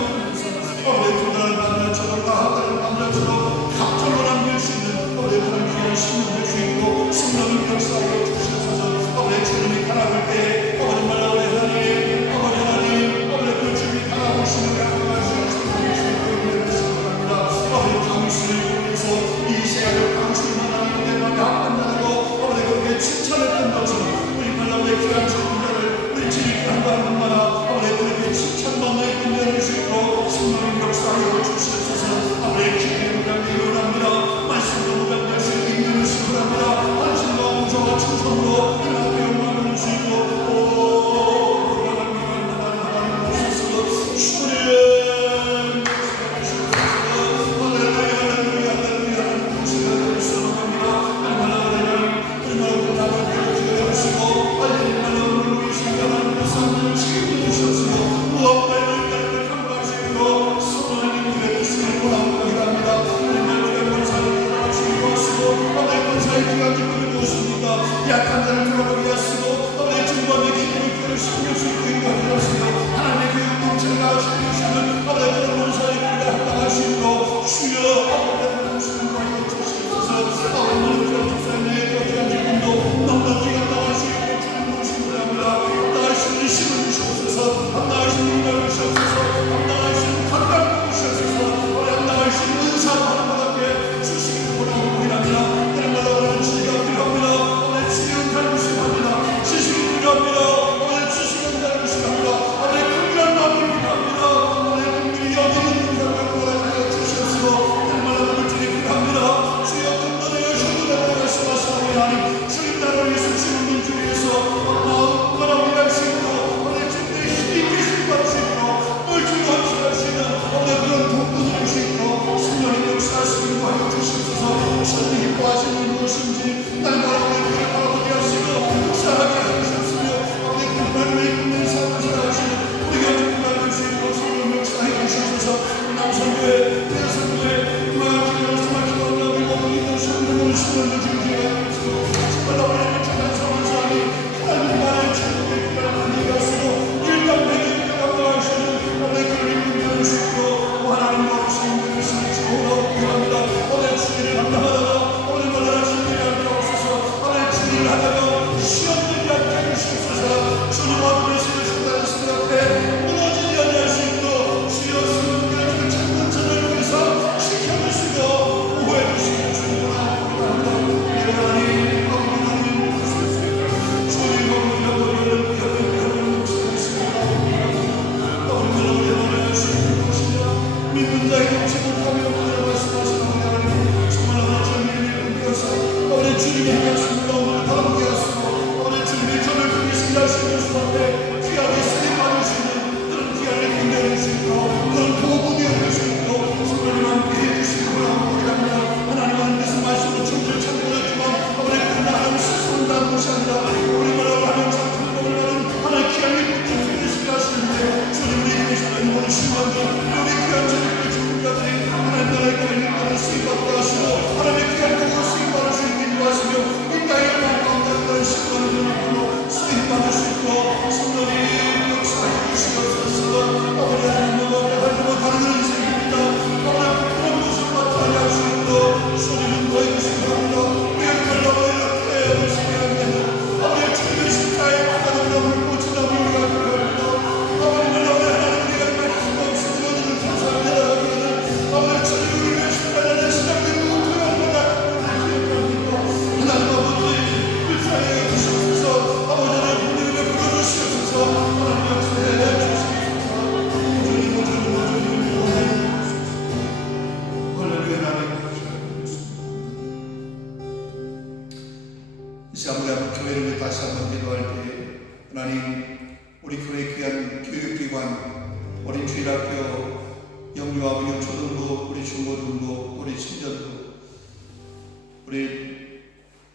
도달을 만나처럼 나아가는 만나처럼 갑절로 남길 수 있는 우리 그런 귀한 신명 될 수 있고 성령을 역사하여 주시옵소서. 우리 주님이 바라볼 때 정말 우리 하나님 아버지 하나님 그 주님이 바라보시는 양을 수 있도록 인도합니다. 우리 당신을 위해서 이 시간을 당신을 하나님 내 마음에 합한다고 우리 그렇게 칭찬했던 것처럼 우리 우리 귀한 직분자를 우리 지휘한 것만아 우리 그렇게 칭찬받는 분들을 수 있도록 성령의 역사하여 주시옵소서. 아버지 기회를 원합니다. 말씀도 무관할 수 있는 인연을 시원합니다. 당신과 무서워 충성으로 그 앞에 영광을 주시고 약한 자를 들어보게 하시고 너의 중범의 기도를 끓을 신경 수 있고 인도하시고 하나님의 교육 공체를 나아시는 너의 그런 원사의 교회가 합당하시고 주여 아버지의 모습을 보여 주시옵소서. 아버지의 그런 집사님의 귀한 직분도 넉넉히 합당할 수 있고 주님 모습을 합니다. 합당할 수 있는 힘을 주시옵소서. 합당할 수 있는 능력을 주시옵소서. 합당할 수 있는 건강을 주시옵소서. 합당할 수 있는 은사를 하는 것 같게 주시기를 원합니다. 그런 말로 지혜가 필요합니다. 지식은 달구시합니다. 지식이 필요합니다. 오늘 지식은 달구시합니다. 오늘 긍휼한 마음을 필요합니다. 오늘 긍휼히 여기는 인상을 구원하여 주시옵시고 정말로 물질이 필요합니다. 주여 근본의 여신들을 말씀하시는 하나님 주님 나라를 위해서 주님 민주를 위해서 마음 건강하게 할 수 있고 오늘 주님의 힘이 있게 실행할 수 있고 물질로 함께할 수 있는 오늘 그런 동분을 할 수 있고 성령의 역사하시는 거 하여 주시옵소서. 천리 기뻐하시는 무엇인지 날 바라보는 사랑하게 하셨으며 아버지 그날을 있는 삶을 살아가시는 우리가 정말 수 있도록 성령 역사해 주셔서 남성교회 대성교회 그만 기도를 기도한다 그리고 이들 성령을 신원을 주시게 하시고 정말 아버지의 착한 사랑이 하나님 나라의 천국의 기만을 이가시고 일당백의 감당하시는 아버지 그를 인정할 수 있고 하나님 나오신 그릇을 주오라고 기도합니다. 오늘 주님을 감당하다가 오늘 말하신 일이 아니라 이 시간 우리 한번 교회를 위해 다시 한번 기도할 때 하나님, 우리 교회 귀한 교육기관, 어린 주일학교, 영유아부, 유초등부, 우리 중고등부, 우리 친전부, 우리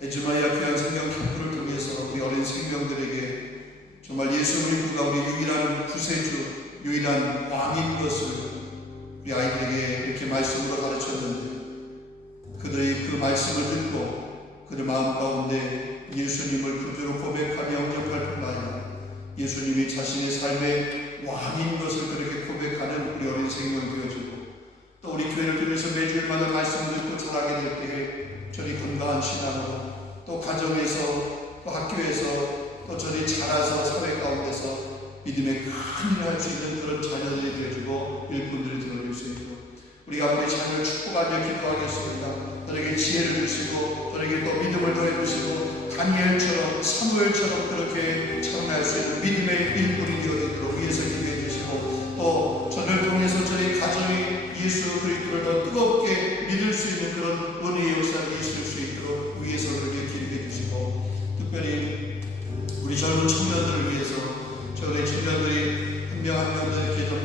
에즈마이아 귀한 성경 캠프를 통해서 우리 어린 생명들에게 정말 예수 그리스도가 우리 유일한 구세주, 유일한 왕인 것을 우리 아이들에게 이렇게 말씀으로 가르쳤는데, 그들의 그 말씀을 듣고 그들 마음 가운데 예수님을 구주로 고백하며 영접할 뿐 아니라 예수님이 자신의 삶의 왕인 것을 그렇게 고백하는 우리 어린 생명 되어지고, 또 우리 교회를 통해서 매주일마다 말씀을 듣고 자라게 될 때에 저리 건강한 신앙으로, 또 가정에서, 또 학교에서, 또 저리 자라서 사회 가운데서 믿음의 큰 일을 할 수 있는 그런 자녀들이 되어지고 일꾼들이 되어질 수 있고, 우리가 우리 자녀를 축복하며 기도하겠습니다. 저에게 지혜를 주시고 저에게 또 믿음을 더해주시고 다니엘처럼 사무엘처럼 그렇게 참여할 수 있는 믿음의 일꾼이 되어지도록 위해서 기도해 주시고, 또 저를 통해서 저희 가정이 예수 그리스도를 더 뜨겁게 믿을 수 있는 그런 은혜의 역사를 있을 수 있도록 위해서 그렇게 기도해 주시고, 특별히 우리 젊은 청년들을 위해서 저희 청년들이 한 명 한 명 이렇게 좀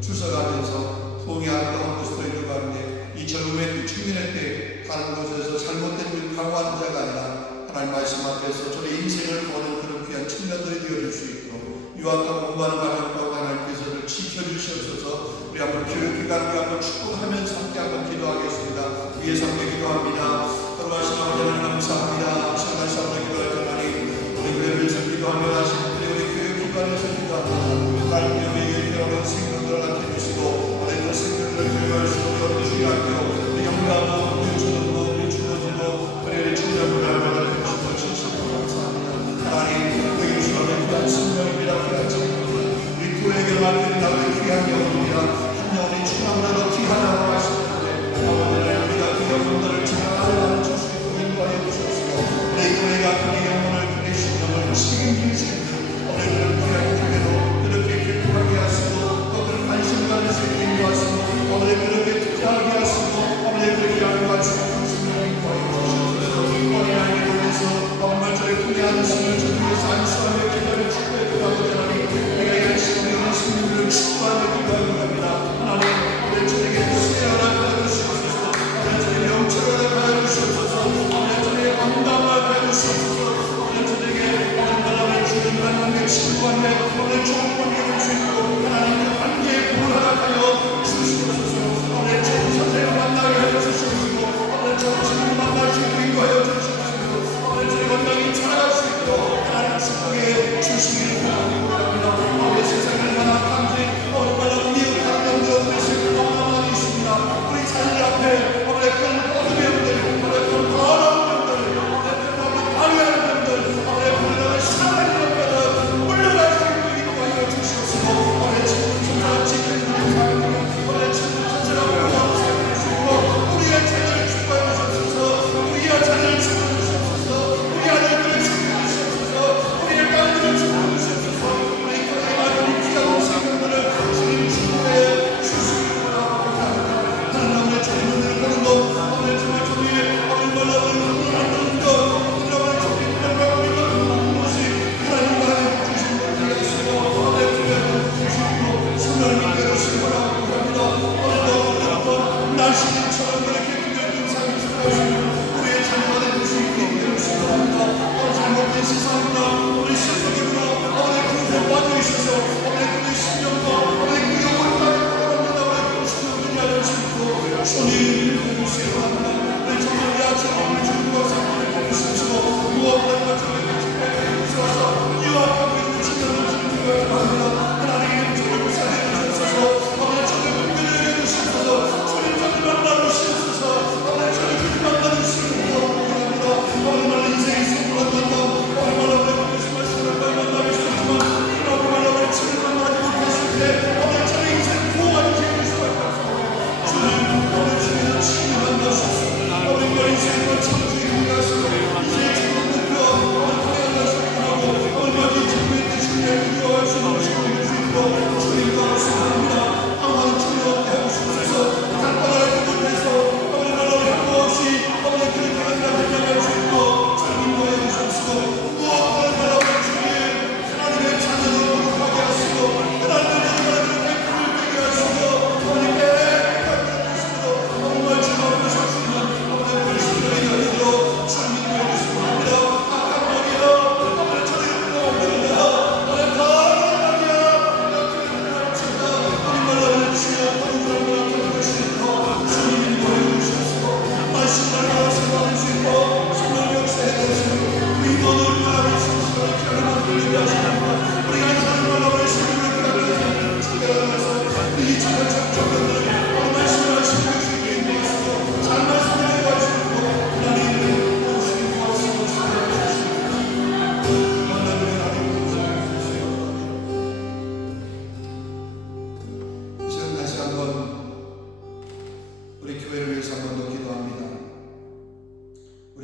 출석하면서 부흥의 아름다운 모습을 이루어가는데, 이 젊음의 청년의 때 다른 곳에서 잘못된 강화하는 자가 아니라 하나님 말씀 앞에서 저의 인생을 거는 그런 귀한 청년들이 되어줄 수 있도록 유학하고 공부하는 가정 가운데 하나님께서 지켜주시옵소서. 우리 한번 교육기관 우리 한번 축복하면서 함께 한번 기도하겠습니다. 위에서 함께 기도합니다. 걸어가신 아버지 하나님 감사합니다. 시간 다시 한번 기도할 때 하나님, 우리 교회에서 기도하며 하신 분이 우리 교육기관에서 기도합니다. 다른 교회에 여러분 생명들을 나타내주시고 우리 그 생명들을 교육할 수 있는 여러분 주의할게요. 영광하고 유초등부, 유초등부, 우리 청년들을 받아주시고 진심으로 감사합니다. 하나님, 우리 주님의 귀한 생명입니다. 귀한 생명입니다. 우리 교회에게 맡겨진 우리 귀한 영혼입니다. 한 영혼이 충만하고 귀하다고 하시는데, 아버지를 우리가 그 영혼들을 잘 알아줄 수 있도록 인도하여 주시옵소서. 우리 교회가 그 영혼을, 그의 신령을 책임질 수 있는 우리들을 귀한 교회로 그렇게 교육하게 하시고, 또 그런 관심 가질 수 있게 인도하시고, 아버지 그렇게 투자하게 하시고, 아버지 그렇게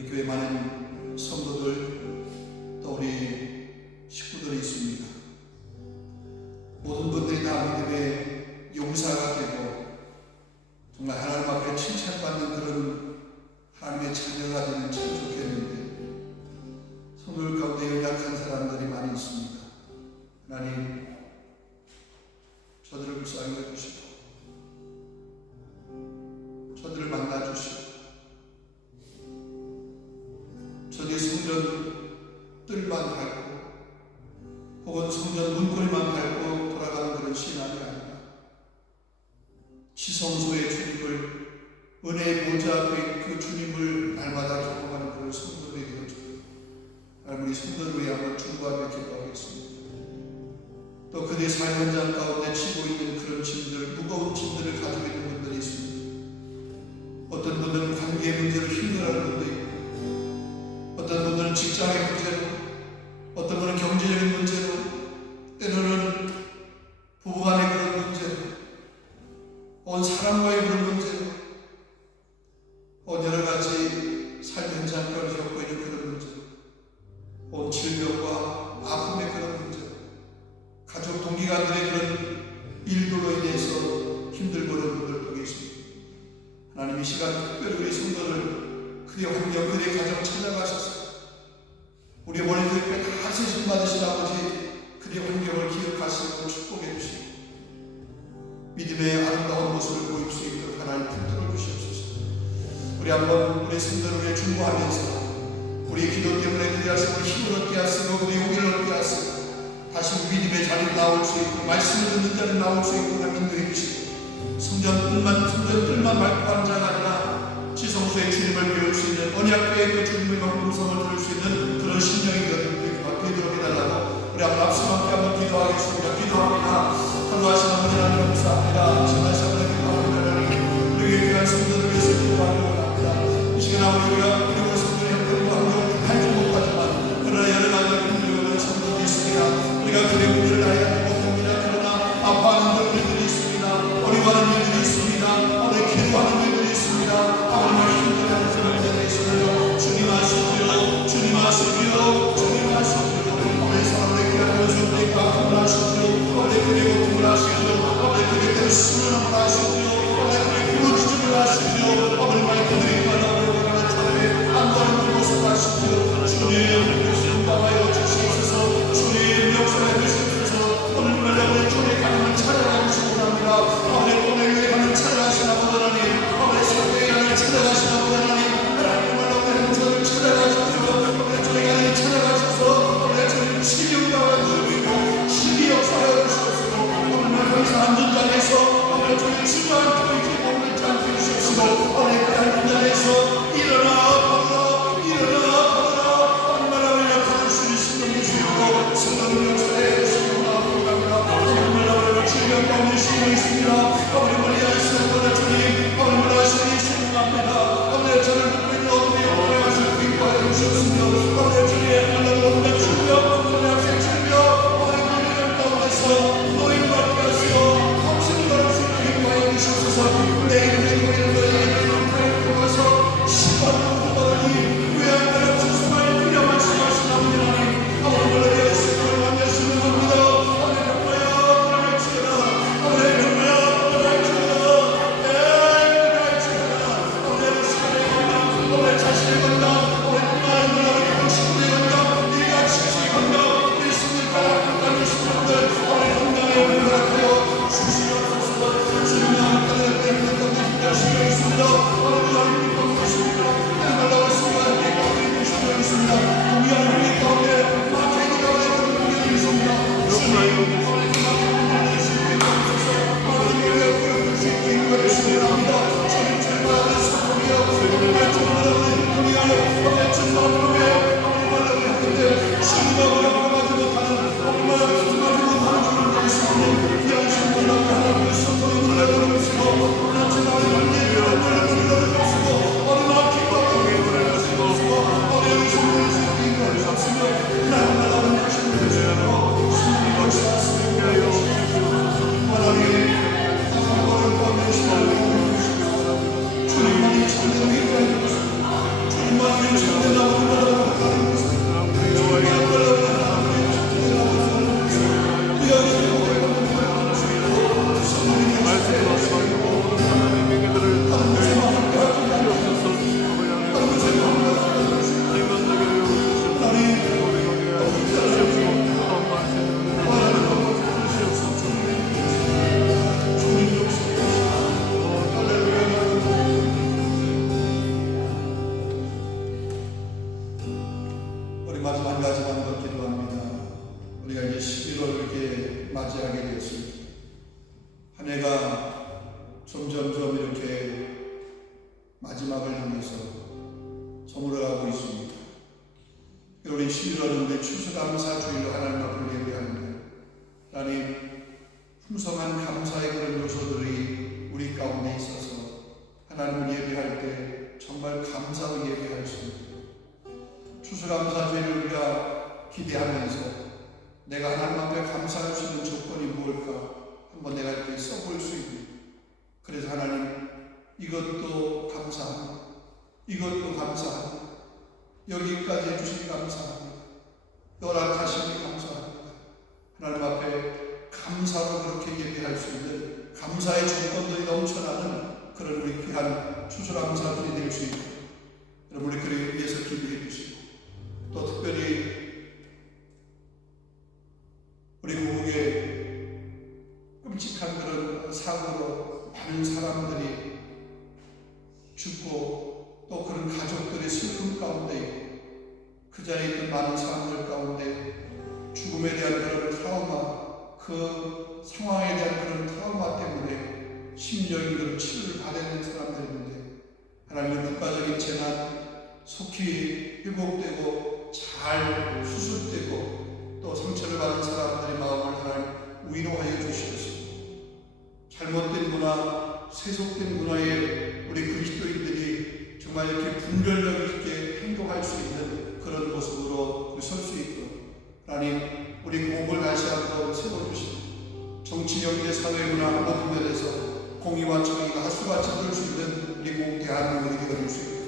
우리 교회 많은 성도들 또 우리 식구들이 있습니다. 모든 분들이 다 믿음의 용사가 되고 정말 하나님 앞에 칭찬받는 그런 하나님의 자녀가 되면 참 좋겠는데 성도들 가운데 연약한 사람들이 많이 있습니다. 하나님 저들을 불쌍히 여주시고 저들을 만나주시고 저들의 성전 뜰만 밟고 혹은 성전 문고리만 밟고 돌아가는 그런 신앙이 아니라 지성소의 주님을 은혜의 보좌의 그 주님을 날마다 경험하는 그런 성도들이 되어주고 하나님 우리 성도를 위해 한번 중보하며 기도하겠습니다. 또 그들의 삶 현장 가운데 지고 있는 그런 짐들, 무거운 짐들을 가지고 있는 분들이 있습니다. 어떤 분들은 관계의 문제로 힘들어하는 분도 있고 어떤 분들은 직장의 문제로 어떤 분은 경제적인 문제로 때로는 부부간의 그런 문제로 온 사람과의 그런 문제로 온 여러 가지 삶 현장까지 겪고 있는 그런 문제로 온 질병과 아픔의 그런 문제로 가족 동기간들의 그런 일들로 인해서 힘들고 있는 분들도 계십니다. 하나님 이 시간 특별히 우리 성도를 그의 환경, 그의 가정 찾아가셔서 우리의 머리끝에 다 세심 받으신 아버지 그의 환경을 기억하시고 축복해 주시고 믿음의 아름다운 모습을 보일 수 있도록 하나님 붙들어 주시옵소서. 우리 한번 우리 성도를 위해 중보하면서 우리 기도 때문에 그리 하시고 힘을 얻게 하시고 그리 용기를 얻게 하시고 다시 믿음의 자리로 나올 수 있고 말씀을 듣는 자리로 나올 수 있도록 인도해 주시고 성전들만 밟고 가는 자가 아니라 지성소의 주님을 배울 수 있는 언약궤의 그 주님의 음성을 들을 수 있는 그런 심령이 되도록 해달라고 우리 한번 앞서 함께 한번 기도하겠습니다. 기도합니다. 전도하신 아버지 하나님 감사합니다. 전도하신 아버지 감사합니다. 우리 귀한 성도들 위해서 기도하기를 원합니다. 이 시간 아버지가 우리 성도의 형편과 환경을 알지 못하지만 그러나 여러 가지 힘들고 성도들이 있습니다. 우리가 그들의 문제를 알지 못합니다. 그러나 아파하는 일들이 있습니다. 어려워하는 일들이 있습니다. 오늘 기도하는 일들이 있습니다. 오늘 힘들어하는 사람들이 있습니다. 주님 아시죠? 주님 아시죠? 주님 아시죠? 오늘 사람들의 기도하는 성도의 아픔을 아시죠? 오늘 그의 고통을 아시죠? 오늘 그의 결심을 아시죠? 오늘 그의 부르짖음을 아시죠? 오늘 말씀들이 바라보는 저를 안도하는 모습을 아시죠? 주님 용감하여 주시옵소서. 주님 역사해 주시옵소서. 오늘 말씀을 주님의 가능을 찾아가시기 바랍니다. 오늘 가능을 찾아가시는 아버지 하나님, 오늘 성도의 가능을 찾아가시는 아버지 하나님, 하나님 오늘 저를 찾아가셔서 오늘 주의 가능을 찾아가셔서 오늘 주님 치료가 주시고 신이 역사하여 주시옵소서. 오늘 거기서 앉은 자리에서 오늘 주님 주저앉고 있게 머물지 않게 주시옵소서. 오늘 그 앉은 자리에서 일어나 성도를 역사해 주시고 나아갑니다. 질병 가운데 쉬고 있습니다. 오늘 머리하시는 오늘 주님 오늘 머리하시니 신고합니다. 오늘 저를 듣고 있는 어둠이 오늘 하시고 기뻐해 주셨으며 오늘 주님 오늘 질병 오늘 학생 질병 오늘 우리를 가운데서 노인 받게 하시고 통신을 걸으시고 기뻐해 주셨소서. 내일 이런 너희를 타협해 가서 10원 후보니 왜안 주소만이 필요 말씀하신 아버지 하나님 오늘 주님 마지막 한 가지만 더 기도합니다. 우리가 이제 11월 이렇게 맞이하게 되었습니다. 한 해가 점점점 이렇게 마지막을 향해서 저물어가고 있습니다. 우리 11월은 우리 추수감사주일로 하나님 앞을 예배합니다. 하나님, 풍성한 감사의 그런 요소들이 우리 가운데 있어서 하나님을 예배할 때 정말 감사로 예배할 수 있습니다. 추수감사주일을 우리가 기대하면서 내가 하나님 앞에 감사할 수 있는 조건이 무엇일까 한번 내가 이렇게 써볼 수 있는, 그래서 하나님 이것도 감사합니다. 이것도 감사합니다. 여기까지 해주시니 감사합니다. 허락하시니 감사합니다. 하나님 앞에 감사로 그렇게 예배할 수 있는 감사의 조건들이 넘쳐나는 그런 우리 귀한 추수감사들이 될 수 있고, 여러분 우리 그를 위해서 기도해 주시고, 또 특별히 우리 고국의 끔찍한 그런 사고로 많은 사람들이 죽고 또 그런 가족들의 슬픔 가운데 그 자리에 있던 많은 사람들 가운데 죽음에 대한 그런 트라우마, 그 상황에 대한 그런 트라우마 때문에 심령이 그런 치료를 받아야 되는 사람들인데 하나님의 국가적인 재난 속히 회복되고 잘 수술되고 또 상처를 받은 사람들의 마음을 하나님 위로하여 주시옵소서. 잘못된 문화, 세속된 문화에 우리 그리스도인들이 정말 이렇게 분별력 있게 행동할 수 있는 그런 모습으로 설 수 있도록 하나님 우리 공을 다시 한번 세워주시고, 정치, 경제, 사회, 문화 모든 면에서 공의와 정의가 하수같이 흐를 수 있는 우리 공 대한민국이 되어줄 수 있도록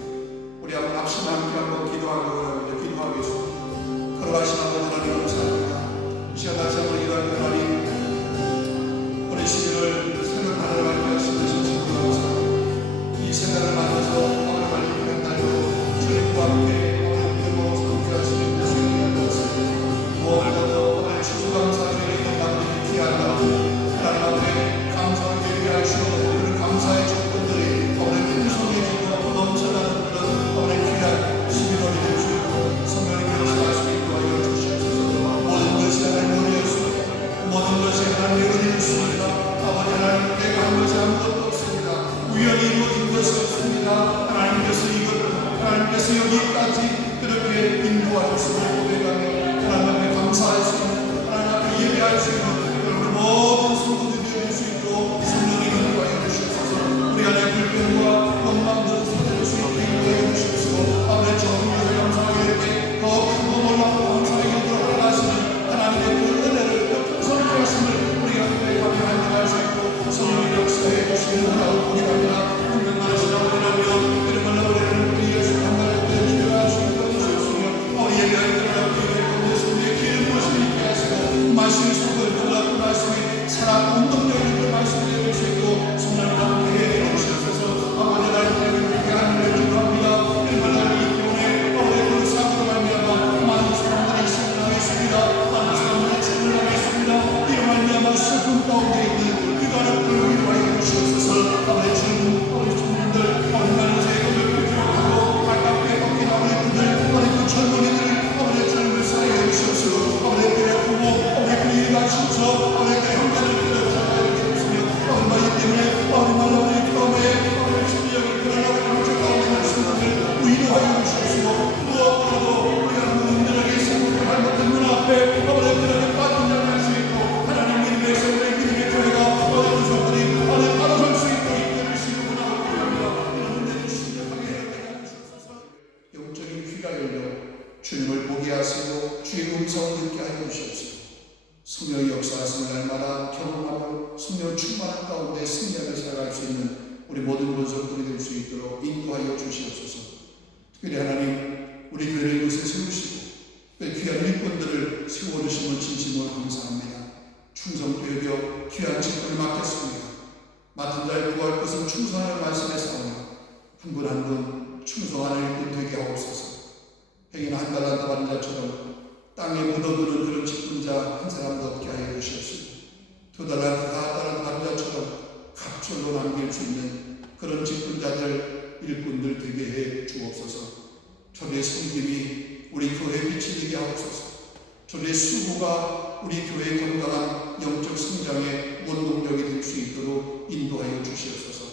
우리 한번 합심 함께 한번 기도하고 기도하겠습니다. 걸어가신 아버지 하나님 감사합니다. 시간 다시 한번 기도하며 하나님 우리 11월 새로운 하나를 발표하시는 신신으로 감사합니다. 이 새날을 맞아서 오늘 발표한 날로 주님과 함께 오늘 무대로 함께하시는 예수님의 것을 무엇보다도 오늘 추수감사주일에 있는 나머지 귀한 날 하나님 앞에 감사를 예배하시고 그런 감사의 조건들이 오늘 풍성해지고 넘쳐나는 그런 오늘 귀한 11월이 될 수 있고 성령님께서 할 수 있고 하여 주시옵소서. 모든 것이 하나님의 은혜였습니다. 모든 것이 하나님의 은혜였습니다. 아버지 하나님, 내가 한 것이 아무것도 없습니다. 우연히 이루어진 것이 없습니다. 하나님께서 여기까지 그렇게 인도하셨음을 고백하며 하나님 앞에 감사할 수 있는, 하나님 앞에 예배할 수 있는 여러분 모든 성도들이 되어줄 수 있도록 성령의 인도하여 주시옵소서. 우리 안에 불평과 원망들을 쏟아질 수 있게 인도하여 주시옵소서. 아버지 정의를 감사하게 이렇게 더 크고 놀랍고 감사하게 인도를 하시는 하나님의 그 은혜를 더 풍성하게 하심을 우리가 그때 감사할 수 있고 성령의 역사에 주시는 하나를 보기합니다. 분명한 시간을 보내며 이름을 우리를 우리 예수 한가를 기도할 수 있도록 주시옵소서. 예배할 때마다 우리의 가운데 기름 부으심을 있게 하시고 말씀의 속을 놀랍고 말씀이 살아 운동력을 말씀을 해줄 수 있고 성령을 함께 해 주시옵소서. 아버지 하나님 우리에게 하나님을 기도합니다. 이름을 이 때문에 아버지 그 사고로 말미암아 많은 사람들이 실망했습니다. 많은 사람들이 실망했습니다. 이로 말미암아 슬픔 가운데 있는 그 가족들을 위로하여 주시옵소서. 아버지 주님, 아버지 주님들, 많은 세금을 기록하고 가깝게 꺾인 아버지 그들, 아버지 그 젊은이들, 아버지 젊은 사이에 주시옵소서. 아버지 그의 부모, 아버지 그의 가신서, 아버지 그 형제들 그들 찾아여 주시옵소서. 아버지 때문에 아버지 말라버리 처음에 아버지 심령을 그러려고 감정 가운데 있는 순간을 위로하여 주시옵소서. 무엇보다도 우리가 누군들에게 생각할 못한 문 앞에 아버지 그들에게 빠진 자를 할 수 있고 하나님 믿음의 세월의 믿음의 교회가 어느 구성들이 아버지 바로설 수 있도록 이끌을 시는구나 합니다. 이런 문제를 심각하게 해결하여 주옵소서. 영적인 귀가 열려 주님을 보게 하시고 주의 음성을 듣게 하여 주시옵소서. 성령의 역사하심을 날마다 경험하며 성령 충만한 가운데 승리하며 살아갈 수 있는 우리 모든 권속들이 될 수 있도록 인도하여 주시옵소서. 특별히 하나님 우리 교회를 이곳에 세우시고 또 귀한 일꾼들을 세워주시면 진심으로 감사합니다. 충성도 여겨 귀한 직분을 맡겼습니다. 맡은 자를 구할 것은 충성하는 말씀에 싸우며 한 분 한 분 충성하는 일꾼 되게 하옵소서. 행인 한 달 한 달 받은 자처럼 땅에 묻어두는 그런 직분자 한 사람도 없게 하여 주시옵시고 두 달 한 달 받은 자처럼 갑절로 남길 수 있는 그런 직분자들 일꾼들 되게 해 주옵소서. 저들의 섬김이 우리 교회에 빛이 되게 하옵소서. 저들의 수고가 우리 교회의 건강한 영적 성장의 원동력이 될 수 있도록 인도하여 주시옵소서.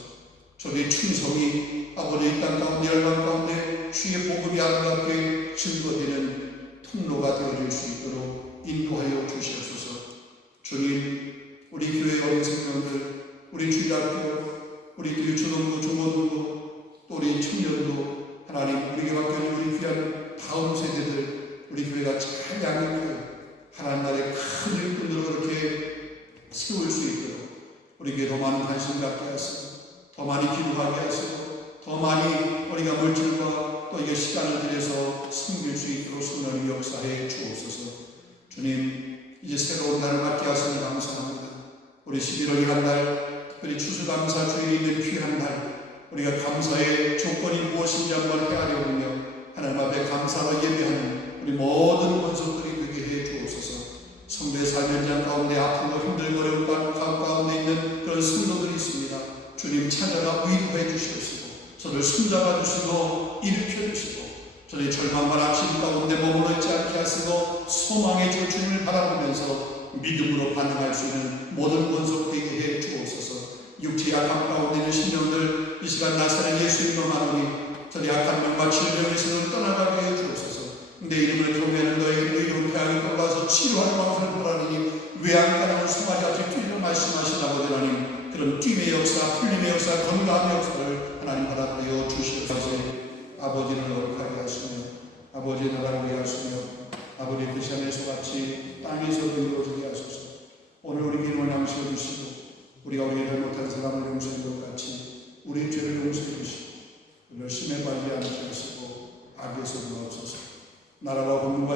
저들의 충성이 아버지 땅 가운데 열방 가운데 주의 복음이 아름답게 증거되는 통로가 되어질 수 있도록 인도하여 주시옵소서. 주님, 우리 교회 어린 생명들, 우리 주일학교, 우리 유초등부, 중고등부, 또 우리 청년도 하나님 우리에게 맡겨진 우리 귀한 다음 세대들 우리 교회가 잘 양육하여 하나님 나라의 큰 일꾼으로 그렇게 세울 수 있도록 우리 교회 더 많은 관심 갖게 하시고 더 많이 기도하게 하시고 더 많이 우리가 물질과 또 이게 시간을 들여서 섬길 수 있도록 성령님 역사해 주옵소서. 주님, 이제 새로운 날을 맞게 하시니 감사합니다. 우리 11월 한 달, 특별히 추수감사 주일에 있는 귀한 날, 우리가 감사의 조건이 무엇인지 한번 헤아려보며 하나님 앞에 감사로 예배하는 우리 모든 권속들이 되게 해 주옵소서. 성도의 삶의 현장 가운데 아프고 힘들고 어려운 가운데 있는 그런 성도들이 있습니다. 주님 찾아가 위로해 주시옵시고 저를 손잡아 주시고 일으켜 주시고 저의 절망과 낙심 가운데 머물러 있지 않게 하시고 소망의 주 주님을 바라보면서 믿음으로 반응할 수 있는 모든 권속 되게 해 주옵소서. 육체의 약함 가운데 있는 신령들 이 시간 나사렛 예수님과 만오니 저의 약한 명과 질병에서는 떠나가게 해 주옵소서. 내 이름을 경외하는 너에게 의로운 태양이 떠올라서 치료하는 방송을 보라니 왜 안 가는 송아지 같이 뛰려 말씀하신 아버지 하나님, 그런 뛰의 역사, 풀림의 역사, 건강의 역사를 하나님 받아들여 주시옵소서. 아버지를 거룩하게 하시며 아버지의 나라를 위해 하시며 아버지 뜻이 안에서 같이 땅에서도 이루어지게 하소서. 오늘 우리 기도를 양식해 주시고 우리가 우리의 잘못한 사람을 용서한 것 같이 우리의 죄를 용서해 주시고 열심에 빠지지 않게 하시고 악에서 도와주소서. 나라와 권능과